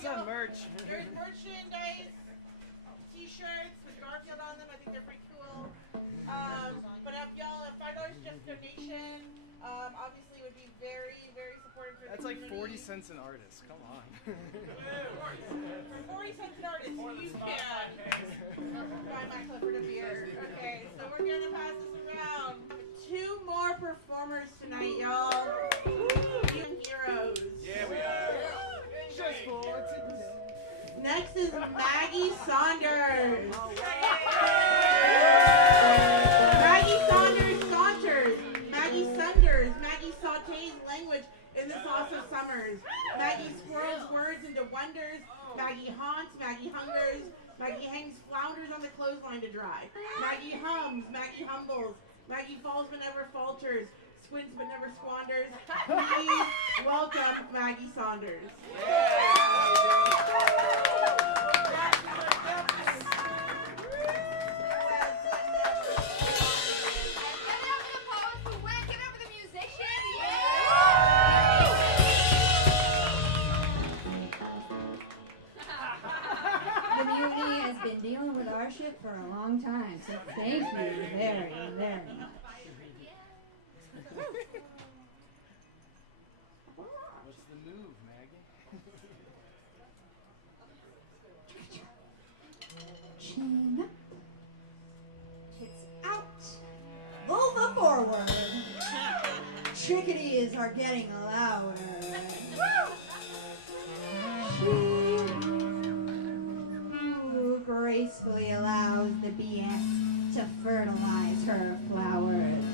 on merch. There's merchandise, t-shirts with Garfield on them. I think they're pretty cool. But if y'all, $5 just donation, obviously would be very, very supportive for That's the like community. 40 cents an artist. Come on. For 40 cents an artist, you can buy my Clifford a beer. Okay, so we're gonna pass this around. 2 more performers tonight, y'all. You heroes. Yeah, we are. Just for today. Next is Maggie Saunders. Maggie Saunders saunters. Maggie sunders. Maggie sautés language in the sauce of summers. Maggie swirls words into wonders. Maggie haunts. Maggie hungers. Maggie hangs flounders on the clothesline to dry. Maggie hums. Maggie humbles. Maggie falls but never falters. Squints but never squanders. Please welcome Maggie Saunders. The community has been dealing with our shit for a long time, so thank you very, very much. What's the move, Maggie? Chin up, tits out, vulva forward. Chickadees are getting louder. She gracefully allows the BS to fertilize her flowers.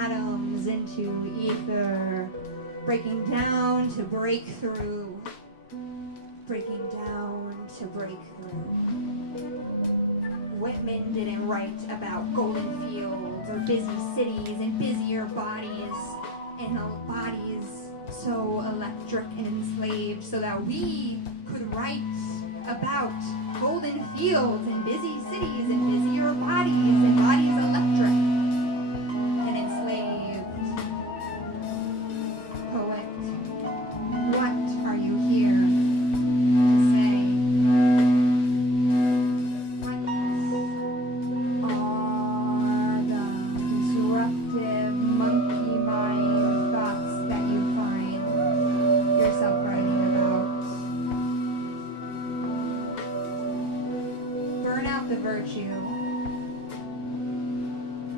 Atoms into ether, breaking down to break through, breaking down to break through. Whitman didn't write about golden fields or busy cities and busier bodies and bodies so electric and enslaved so that we could write about golden fields and busy cities and busier bodies and bodies electric and enslaved. Poet, what are you here to say? What are the disruptive monkey mind thoughts that you find yourself writing about? Burn out the virtue.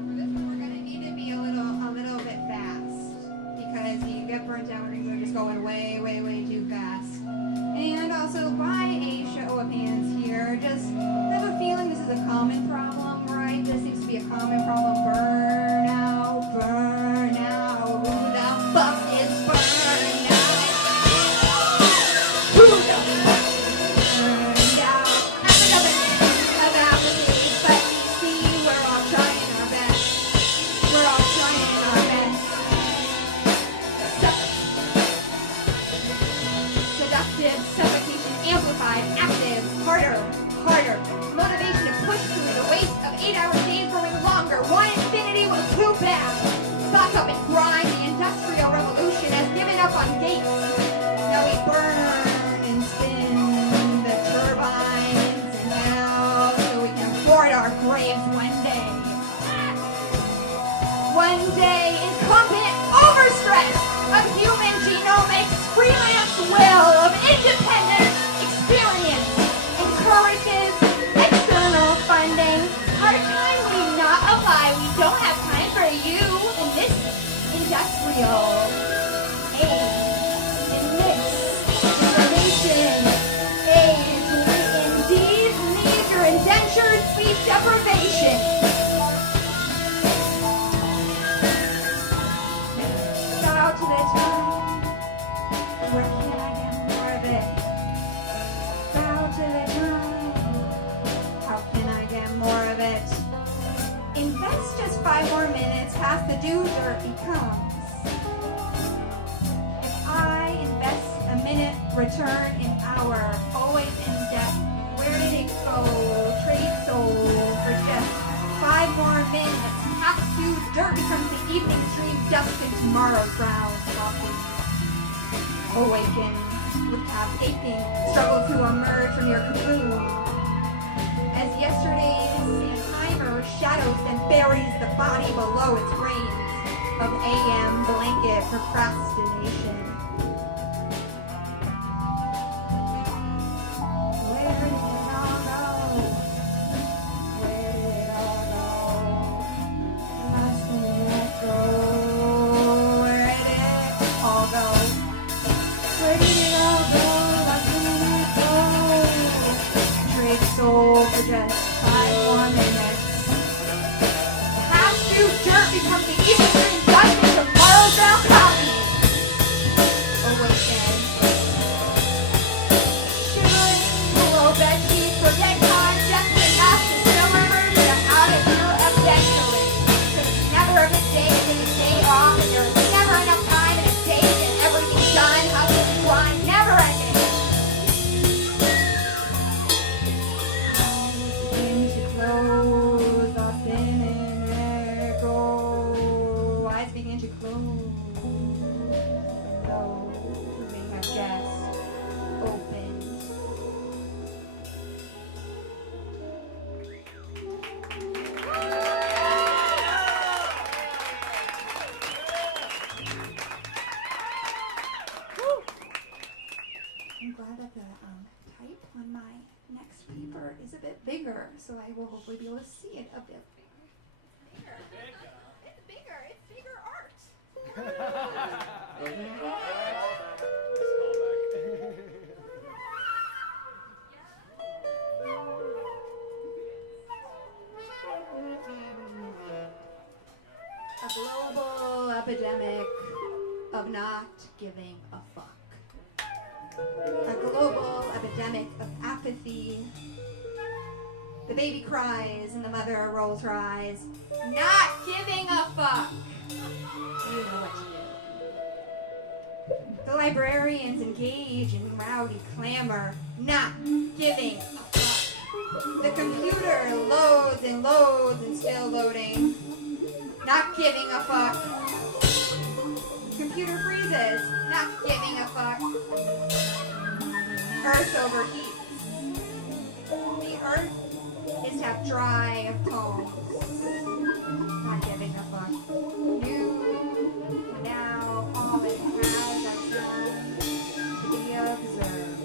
For this one, we're gonna need to be a little bit fast because you get burnt out when you're just going way, way, way too fast. And also, by a show of hands here, just have a feeling this is a common problem, right? This seems to be a common problem. Burnout, burnout. Who the fuck is burnout? Who the fuck is burnout? I'm another name about the day, but you see, we're all trying our best. We're all trying our best. Seductive, suffocation, amplified, active, harder, harder. Motivation to push through the waste of 8-hour days growing longer. One infinity was too bad. Stock up and grind. The Industrial Revolution has given up on Gates. Now we burn and spin the turbines and now so we can board our graves one day. One day, incumbent overstress of human genomics, freelance will of independent experience encourages external funding. Part-timely not a lie, we don't have time for you in this industrial age. In this information age, we indeed need your indentured sleep deprivation. Bow to the time. Where can I get more of it? Bow to the time. How can I get more of it? Invest just 5 more minutes, half the do dirt becomes. If I invest a minute, return in hour, always in debt. Where did it go? Trade soul for just 5 more minutes. Half to dirt becomes the evening dream, dusk in tomorrow's round. Coffee. Awaken with calves aching, struggle to emerge from your cocoon. As yesterday's timer shadows and buries the body below its brains of AM blanket procrastination. Where did it all go? Where did it all go? Last minute go. Where did it all go? Where did it all go? Last minute go. Trade soul for just 5 more minutes. Half to dirt becomes the evil dream dust in tomorrow's round coffee. Awaken. Shivering below bed sheets, forget time just enough to still remember you're out of here eventually. There's never a good day to take a day off, and there's never enough time in a day to get everything done. Hustle and grind, never ending. Eyes begin to close, lost in an echo. Eyes begin to close, though they have just opened. I'm glad that the type on my next paper is a bit bigger, so I will hopefully be able to see it a bit bigger. It's bigger. It's bigger art. A global epidemic of not giving a fuck. A global epidemic of apathy. The baby cries and the mother rolls her eyes. Not giving a fuck. You know what to do. The librarians engage in rowdy clamor. Not giving a fuck. The computer loads and still loading. Not giving a fuck. Computer freezes. Not giving a fuck. Earth overheats. The earth is to have dry tones. Not giving a fuck. You now all it has are sounds to be observed.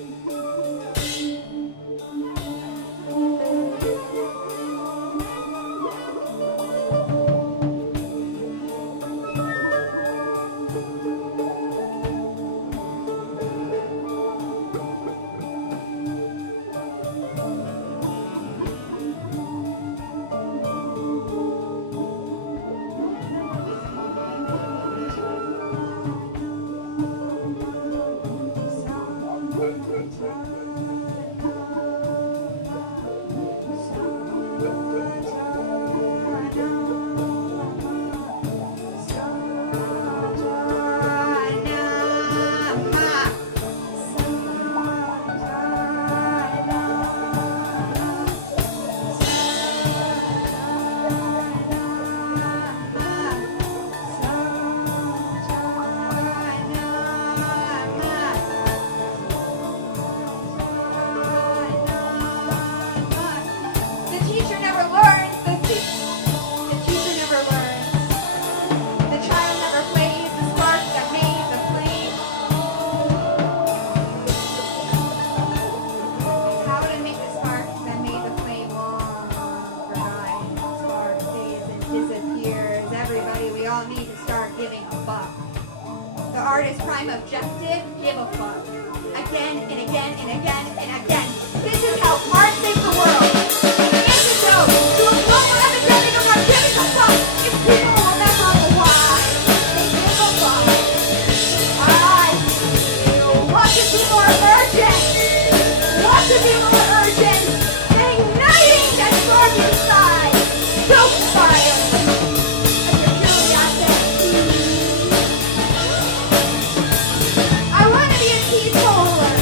artist's prime objective, give a fuck. Again and again and again and again. This is how art saves the world. The antidote to a global epidemic of not giving a fuck is people will remember why they give a fuck. I lots of people are urgent. Lots of people are urgent. Igniting that storm inside. Don't fire. I want to be a peaceholder.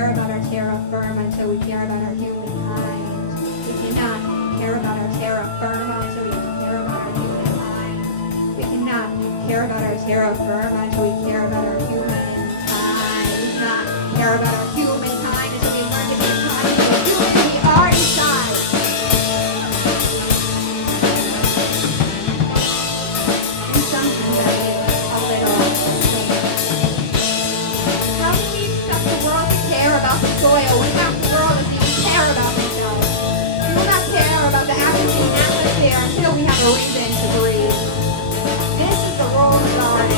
care about our terra firma until we care about our humankind. We cannot care about our terra firma until we care about our humankind. We cannot care about our terra firma until we care about our humankind. We cannot care about our humankind until we learn to be kind to the human we are inside. And sometimes I get a little how can we expect the world to care about the soil when half the world doesn't even care about themselves? We will not care about the African atmosphere until we have a reason to breathe. This is the role of God to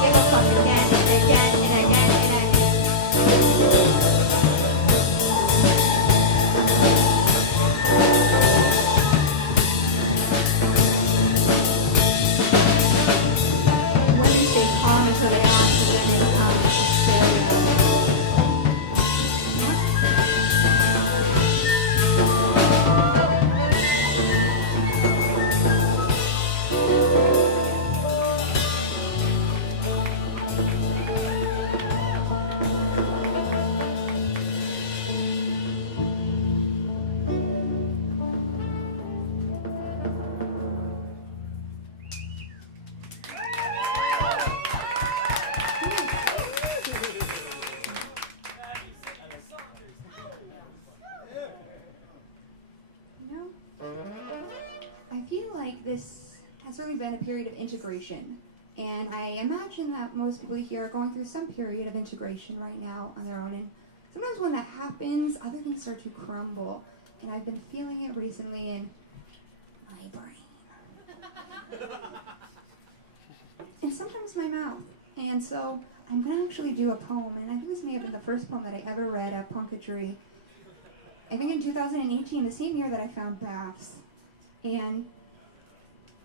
give a fuck again and again and again and again. Women stay calm until they accidentally become hysteria. You know, I feel like this has really been a period of integration. And I imagine that most people here are going through some period of integration right now on their own. And sometimes when that happens, other things start to crumble. And I've been feeling it recently in my brain. And sometimes my mouth. And so I'm going to actually do a poem. And I think this may have been the first poem that I ever read at Punketry. I think in 2018, the same year that I found baths. And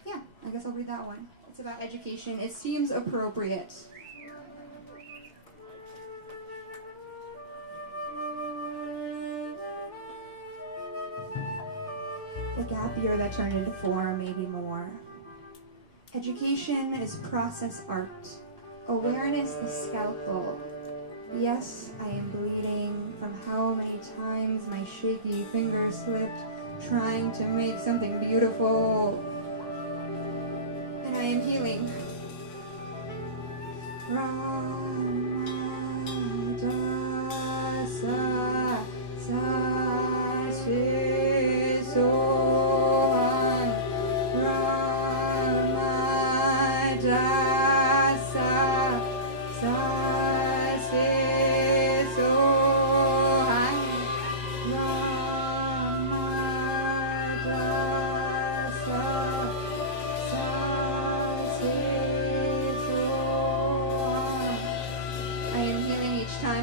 yeah, I guess I'll read that one. It's about education. It seems appropriate. The gap year that turned into 4, maybe more. Education is process art. Awareness the scalpel. Yes, I am bleeding from how many times my shaky fingers slipped, trying to make something beautiful. And I am healing.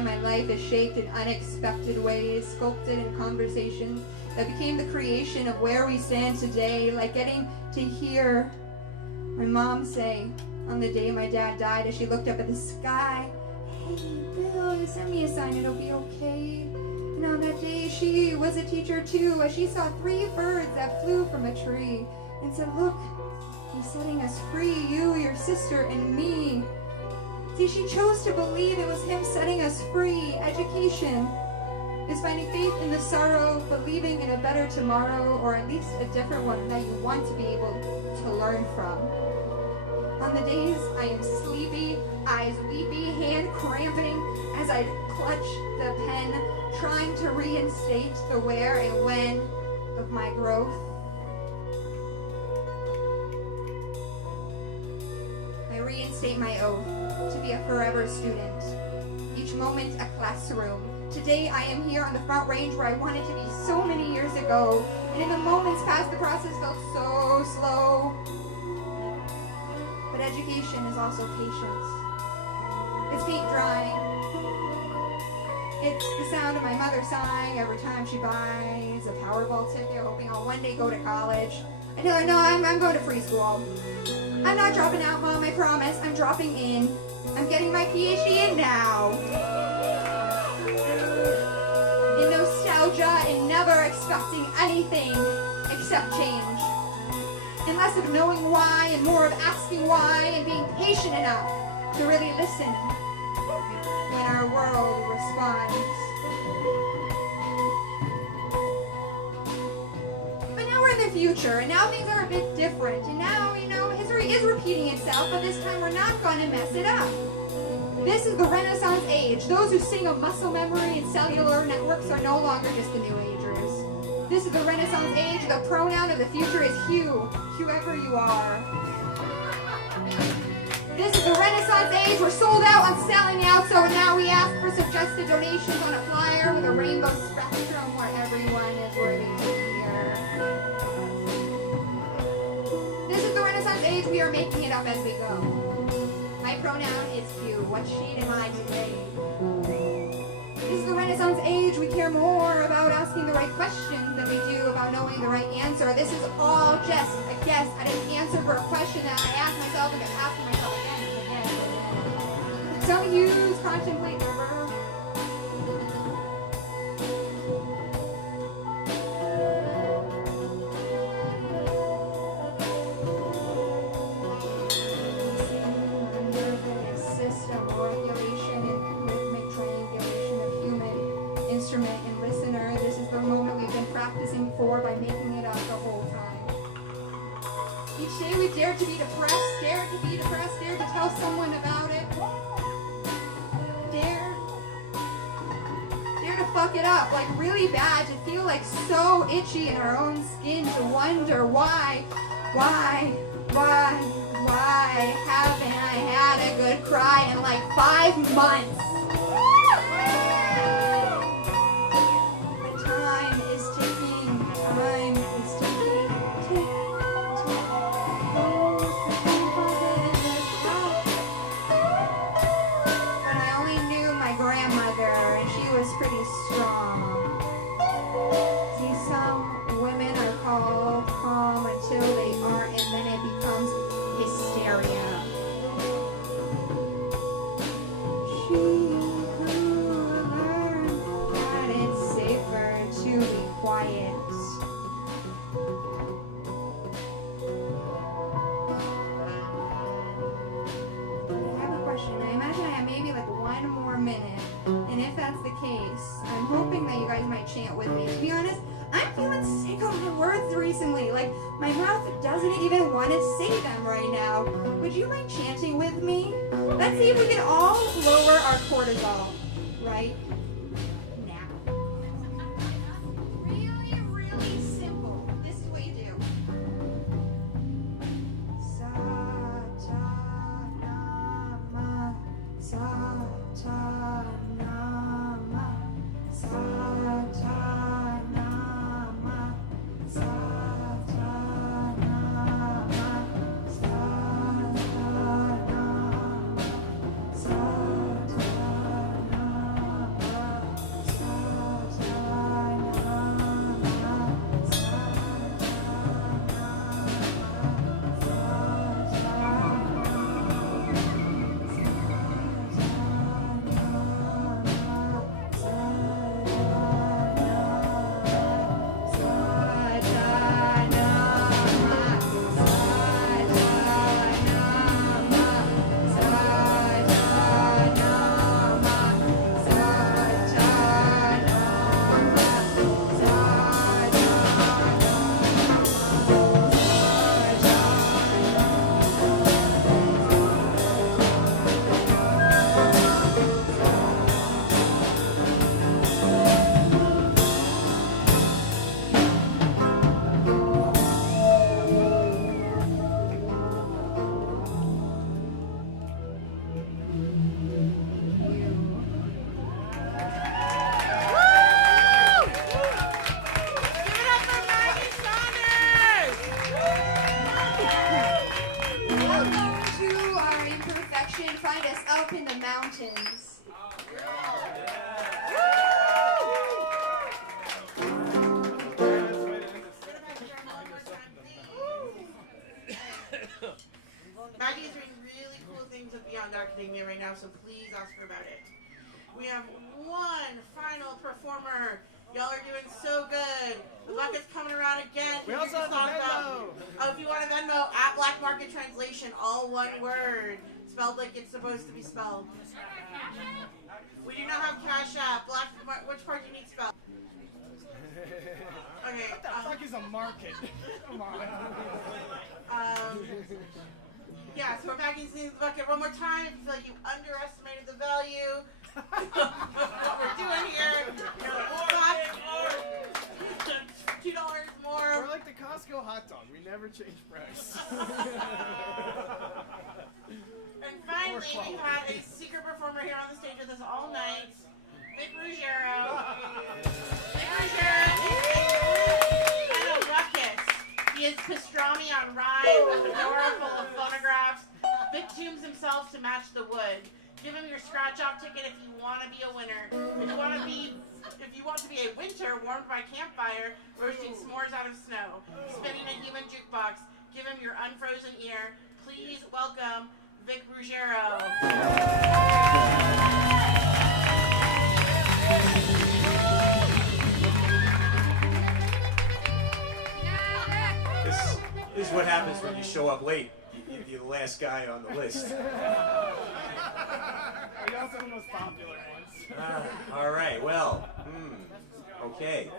My life is shaped in unexpected ways, sculpted in conversations that became the creation of where we stand today, like getting to hear my mom say on the day my dad died as she looked up at the sky, "Hey, Bill, you sent me a sign, it'll be okay." And on that day, she was a teacher too, as she saw 3 birds that flew from a tree and said, "Look, he's setting us free, you, your sister, and me." See, she chose to believe it was him setting us free. Education is finding faith in the sorrow, believing in a better tomorrow, or at least a different one that you want to be able to learn from. On the days I am sleepy, eyes weepy, hand cramping, as I clutch the pen, trying to reinstate the where and when of my growth. I reinstate my oath to be a forever student. Each moment a classroom. Today I am here on the front range where I wanted to be so many years ago. And in the moments past, the process felt so slow. But education is also patience. It's paint drying. It's the sound of my mother sighing every time she buys a Powerball ticket, hoping I'll one day go to college. I tell her, no, I'm going to free school. I'm not dropping out, Mom, I promise. I'm dropping in. I'm getting my PhD in now. In nostalgia and never expecting anything except change. In less of knowing why and more of asking why and being patient enough to really listen when our world responds. future, and now things are a bit different, and now, history is repeating itself, but this time we're not going to mess it up. This is the Renaissance age. Those who sing of muscle memory and cellular networks are no longer just the New Agers. This is the Renaissance age. The pronoun of the future is Hugh, whoever you are. This is the Renaissance age. We're sold out on selling out, so now we ask for suggested donations on a flyer with a rainbow spectrum where everyone is worthy to hear. This is the Renaissance age. We are making it up as we go. My pronoun is Hugh. What shade am I today? This is the Renaissance age. We care more about asking the right questions than we do about knowing the right answer. This is all just a guess at an answer for a question that I ask myself and I'm asking myself again and again and again. Some use contemplate the verb. Instrument and listener. This is the moment we've been practicing for by making it up the whole time. Each day we dare to be depressed, dare to tell someone about it. Dare to fuck it up, like really bad, to feel like so itchy in our own skin, to wonder why haven't I had a good cry in like 5 months? Pretty strong. See, some women are called calm until they aren't, and then it becomes hysteria. She could learn that it's safer to be quiet. I have a question. I imagine I have maybe like 1 more minute. And if that's the case, I'm hoping that you guys might chant with me. To be honest, I'm feeling sick of my words recently. Like, my mouth doesn't even want to say them right now. Would you mind chanting with me? Let's see if we can all lower our cortisol right now. Really, really simple. This is what you do. Sa-ta-na-ma, sa-ta-na-ma. Find us up in the mountains. Maggie's doing really cool things with Beyond Academia right now, so please ask her about it. We have one final performer. Y'all are doing so good. The bucket's coming around again. We also have a Venmo. Oh, if you want a Venmo, at Black Market Translation, all one word. Spelled like it's supposed to be spelled. We do not have Cash App. Which part do you need spelled? Okay. What the fuck is a market. Come on. Yeah, so we're back in the bucket one more time. If you feel like you underestimated the value of what we're doing here, $2 more. We're like the Costco hot dog. We never change price. And finally, we have a secret performer here on the stage with us all night, Vic Ruggiero. Vic Ruggiero is a ruckus. He is pastrami on rye with a drawer full of phonographs. Vic tunes himself to match the wood. Give him your scratch-off ticket if you want to be a winner. If you want to be a winter warmed by campfire, roasting s'mores out of snow, spinning a human jukebox, give him your unfrozen ear. Please welcome Vic Ruggiero. This is what happens when you show up late. You're the last guy on the list. We're also the most popular ones. All right, well, okay.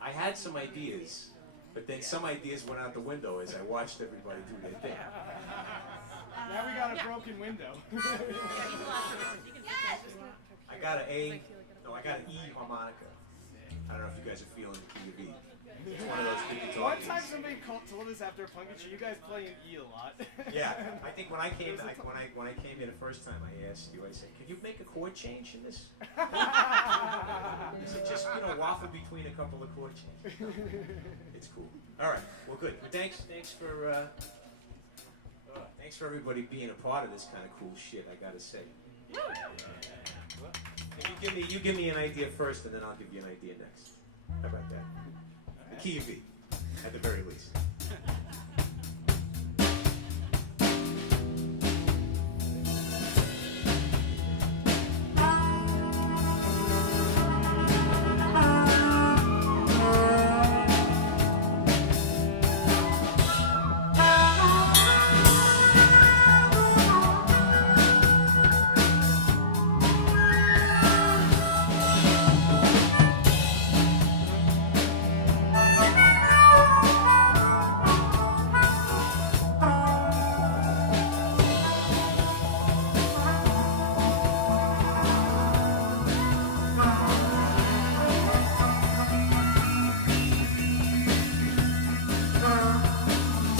I had some ideas, but then some ideas went out the window as I watched everybody do their thing. Now we got a broken window. I got an E harmonica. I don't know if you guys are feeling the key of E. It's one of those big guitar One keys. time somebody told us after a punk show, you guys play an E a lot. Yeah, I think when I came here the first time, I asked you. I said, "Can you make a chord change in this?" I said, "Just waffle between a couple of chord changes." It's cool. All right, well, good. Well, thanks for everybody being a part of this kind of cool shit. I gotta say. You give me an idea first, and then I'll give you an idea next. How about that? The key of B, at the very least.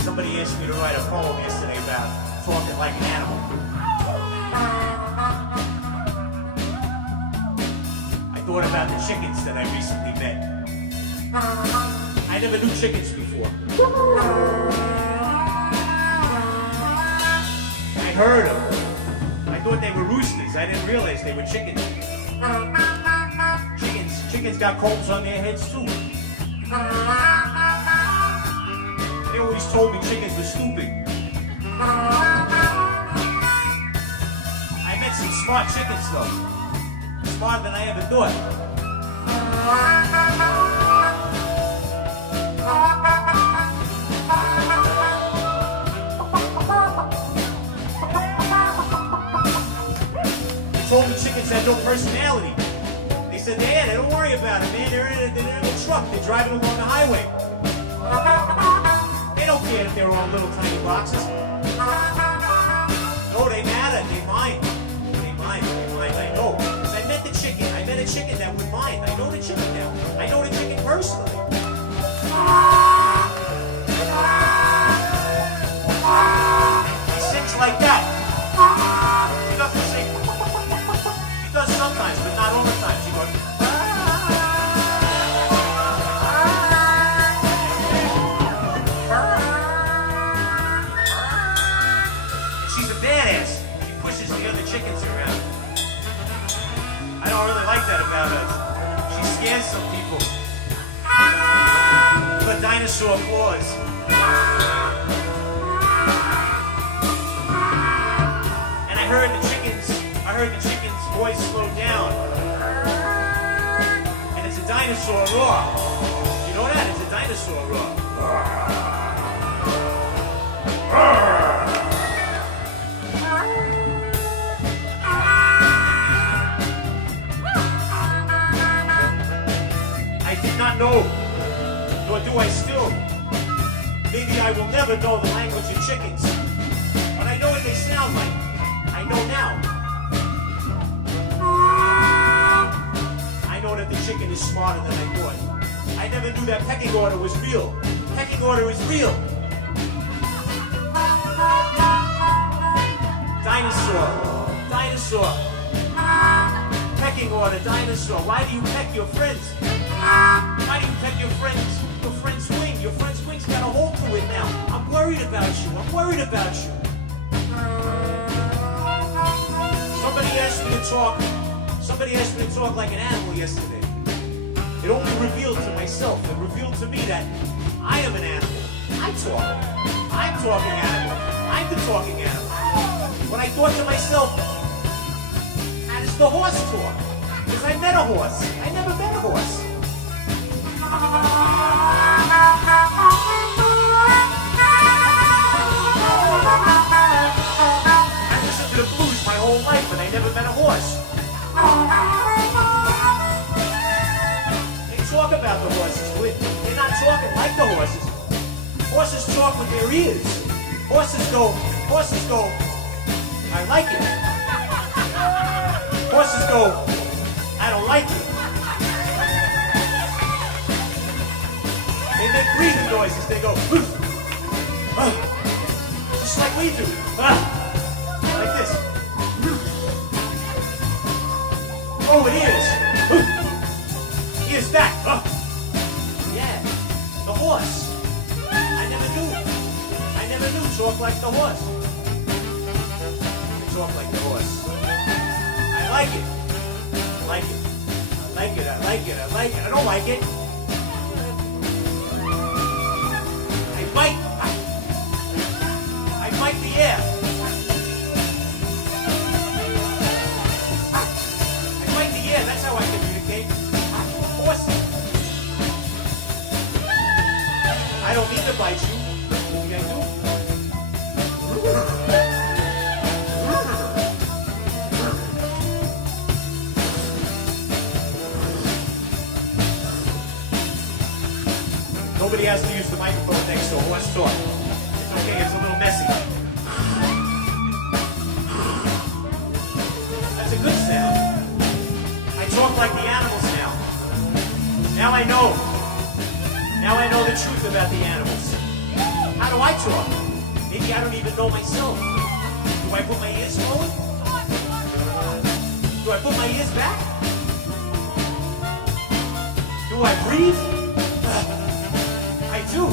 Somebody asked me to write a poem yesterday about talking like an animal. I thought about the chickens that I recently met. I never knew chickens before. I heard them. I thought they were roosters. I didn't realize they were chickens. Chickens got combs on their heads too. They always told me chickens were stupid. I met some smart chickens though. Smarter than I ever thought. They told me chickens had no personality. They said, "Yeah, don't worry about it, man. They're in a truck. They're driving along the highway. They don't care if they're all little tiny boxes. No, they matter. They mind. They mind. I know. Because I met the chicken. I met a chicken that would mind. I know the chicken now. I know the chicken personally. He sings like that. He doesn't sing. He does sometimes, but not all the time. He goes. Chickens around. I don't really like that about her. She scares some people. But dinosaur claws. And I heard the chickens' voice slow down. And it's a dinosaur roar. You know that? It's a dinosaur roar. I did not know Nor do I still. Maybe I will never know the language of chickens. But I know what they sound like. I know now. I know that the chicken is smarter than I thought. I never knew that pecking order was real. Pecking order is real. Dinosaur. Dinosaur. Pecking order, dinosaur. Why do you peck your friends? Why do you peck your friends' wing? Your friend's wing's got a hole to it now. I'm worried about you. I'm worried about you. Somebody asked me to talk. Somebody asked me to talk like an animal yesterday. It only revealed to myself. It revealed to me that I am an animal. I talk. I'm talking animal. I'm the talking animal. When I thought to myself, how does the horse talk? Because I met a horse. I never met a horse. I listened to the blues my whole life, but I never met a horse. They talk about the horses. They're not talking like the horses. Horses talk with their ears. Horses go, I like it. Horses go, I don't like it. They make breathing noises. They go, just like we do. Like this. Oh, it is. Ears back. Yeah, the horse. I never knew talk like the horse. They talk like the horse. I like it. I like it. I like it. I like it. I like it. I don't like it. I bite the air. I bite the air. That's how I communicate. Horse. I don't need to bite you. You think I do? Nobody has to use the microphone next to a horse talk. It's okay, it's a little messy. That's a good sound. I talk like the animals now. Now I know. Now I know the truth about the animals. How do I talk? Maybe I don't even know myself. Do I put my ears forward? Do I put my ears back? Do I breathe? I do.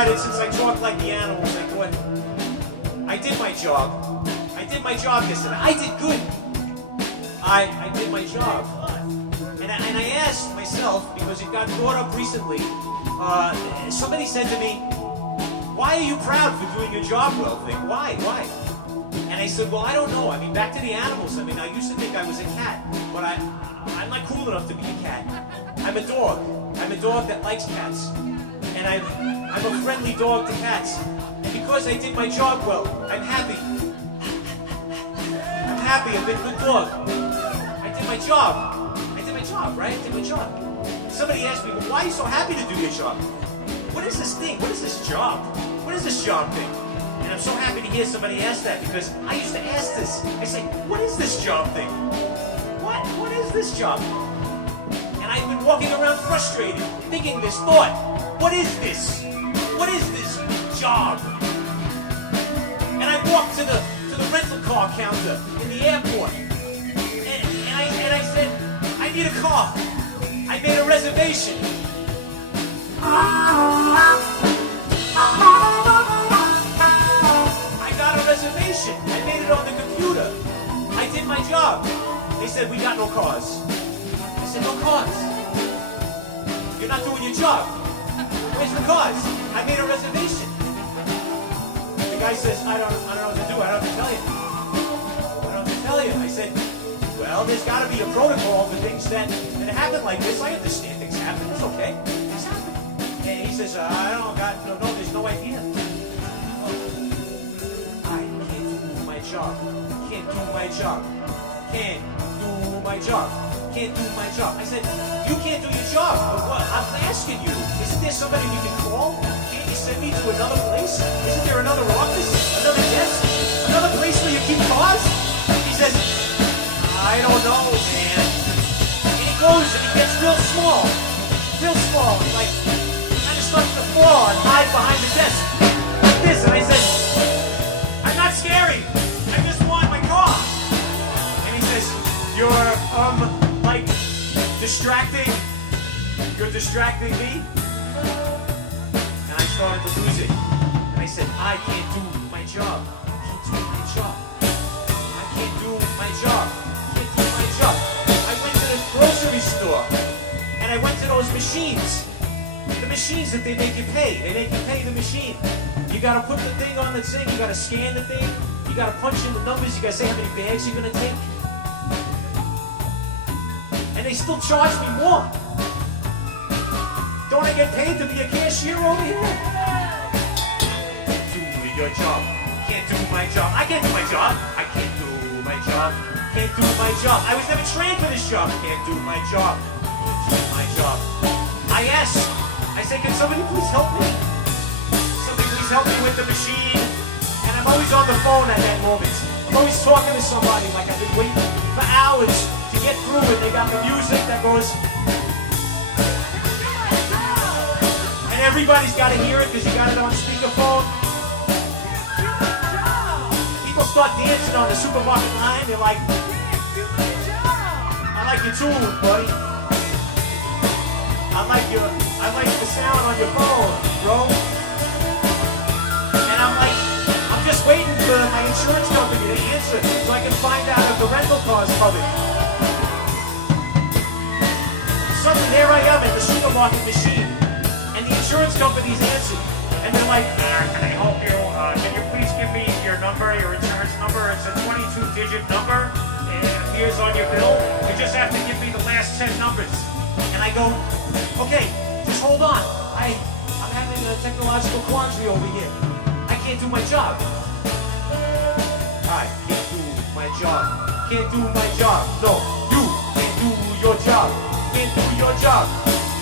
Since I talk like the animals, I thought, I did my job. I did my job yesterday. I did good. I did my job. And And I asked myself, because it got brought up recently, somebody said to me, why are you proud for doing your job well, Vic? Why? And I said, well, I don't know. I mean, back to the animals. I mean, I used to think I was a cat, but I'm not cool enough to be a cat. I'm a dog. I'm a dog that likes cats. And I'm a friendly dog to cats. And because I did my job well, I'm happy. I'm happy. I've been a good dog. I did my job. Right? I did my job. Somebody asked me, well, why are you so happy to do your job? What is this thing? What is this job? What is this job thing? And I'm so happy to hear somebody ask that, because I used to ask this. I say, what is this job thing? What is this job? And I've been walking around frustrated, thinking this thought, what is this? What is this job? And I walked to the rental car counter in the airport, and I said, I need a car. I made a reservation. I got a reservation. I made it on the computer. I did my job. They said, we got no cars. I said, no cars. You're not doing your job. Where's the cars? I made a reservation. The guy says, I don't know what to do. I don't have to tell you. I said, well, there's got to be a protocol for things that happen like this. I understand things happen. It's okay. Things happen. And he says, I don't got no. There's no idea. I can't do my job. Can't do my job. Can't do my job. Can't do my job. I said, you can't do your job. But what? I'm asking you. Isn't there somebody we can call? Can't you send me to another place? Isn't there another office? Another desk? Another place where you keep cars? He says, I don't know, man. And he goes and he gets real small. Real small. And like, kind of starts to fall and hide behind the desk. Like this. And I said, I'm not scary. I just want my car. And he says, you're, like, distracting. You're distracting me. And I started to lose it. And I said, I can't do my job. I can't do my job. I can't do my job. I went to the grocery store and I went to those machines. The machines that they make you pay. They make you pay the machine. You gotta put the thing on the thing, you gotta scan the thing, you gotta punch in the numbers, you gotta say how many bags you're gonna take. And they still charge me more. Don't I get paid to be a cashier over here? Do your job. Can't do my job. I can't do my job. I can't do my job. Can't do my job. I was never trained for this job. Can't do my job. Can't do my job. I asked. I said, can somebody please help me? Somebody please help me with the machine. And I'm always on the phone at that moment. I'm always talking to somebody like I've been waiting for hours to get through it. They got the music that goes. And everybody's got to hear it because you got it on speakerphone. People start dancing on the supermarket line. They're like, I like your tune, buddy. I like the sound on your phone, bro. And I'm just waiting for my insurance company to answer so I can find out if the rental car's covered. Suddenly there I am at the supermarket machine, and the insurance company's answered. And they're like, can I help you? Can you please give me your number, your insurance number? It's a 22-digit number. It appears on your bill. You just have to give me the last 10 numbers. And I go, okay, just hold on. I'm having a technological quandary over here. I can't do my job. I can't do my job. Can't do my job. No, you can't do your job. Can't do your job.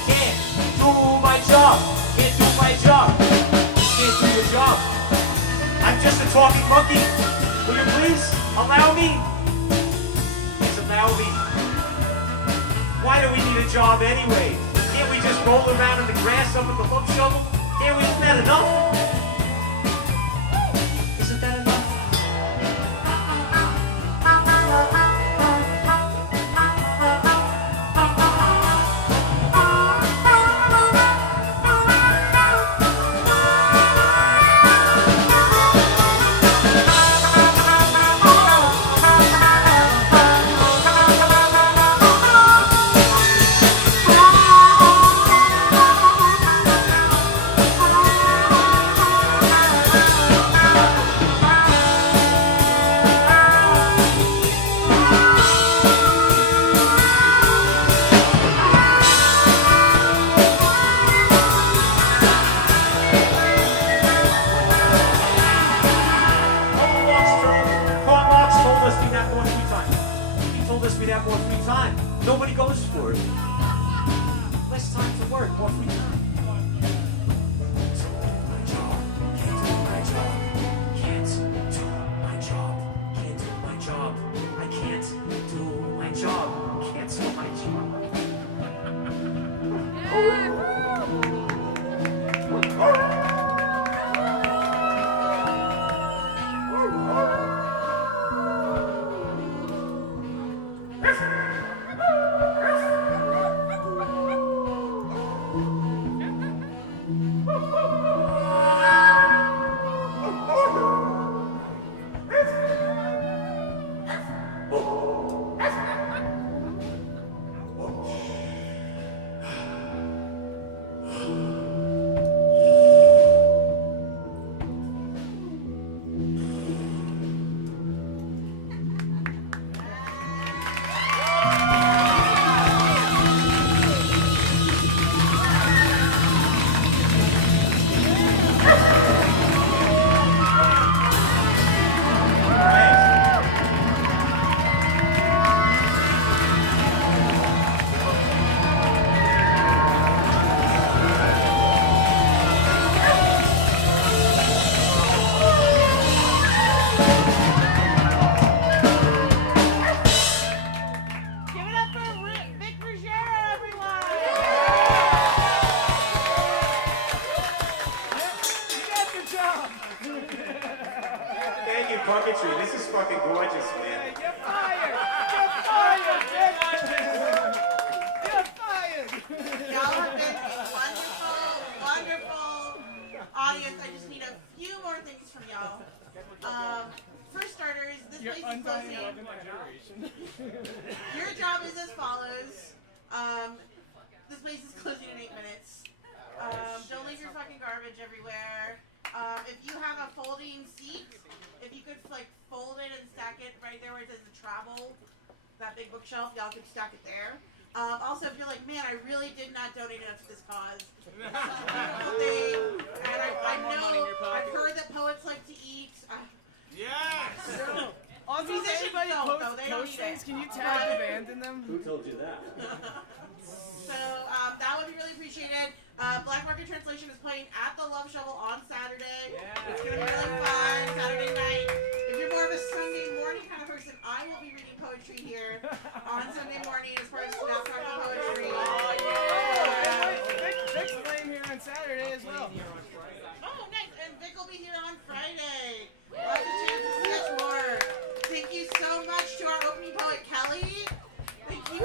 Can't do my job. Can't do my job. Can't do your job. I'm just a talking monkey. Will you please allow me? Please allow me. Why do we need a job anyway? Can't we just roll around in the grass up with the hook shovel? Isn't that enough? Isn't that enough? must be that more free time. Nobody goes for it. Less time to work, more free time. Puppetry. This is fucking gorgeous, man. You're fired! You're fired, Dick! You're fired! Y'all have been a wonderful, wonderful audience. I just need a few more things from y'all. For starters, this place is closing. Your job is as follows. This place is closing in 8 minutes. Don't leave your fucking garbage everywhere. If you have a folding seat, if you could like fold it and stack it right there where it says the travel, that big bookshelf, y'all could stack it there. Also, if you're like, man, I really did not donate enough to this cause. It's a beautiful thing, and I know, I've heard that poets like to eat. Yes! Also, if musicians anybody don't, though. They don't post eat things, it. can you tag the band in them? Who told you that? So that would be really appreciated. Black Market Translation is playing at the Love Shovel on Saturday. Yeah. It's going to be really fun, Saturday night. If you're more of a Sunday morning kind of person, I will be reading poetry here on Sunday morning as part of Snap Crackle Poetry. Oh, yeah! Vic's playing here on Saturday as well. Oh, nice. And Vic will be here on Friday. Lots of chances to catch more. Thank you so much to our opening poet, Kelly. Thank you,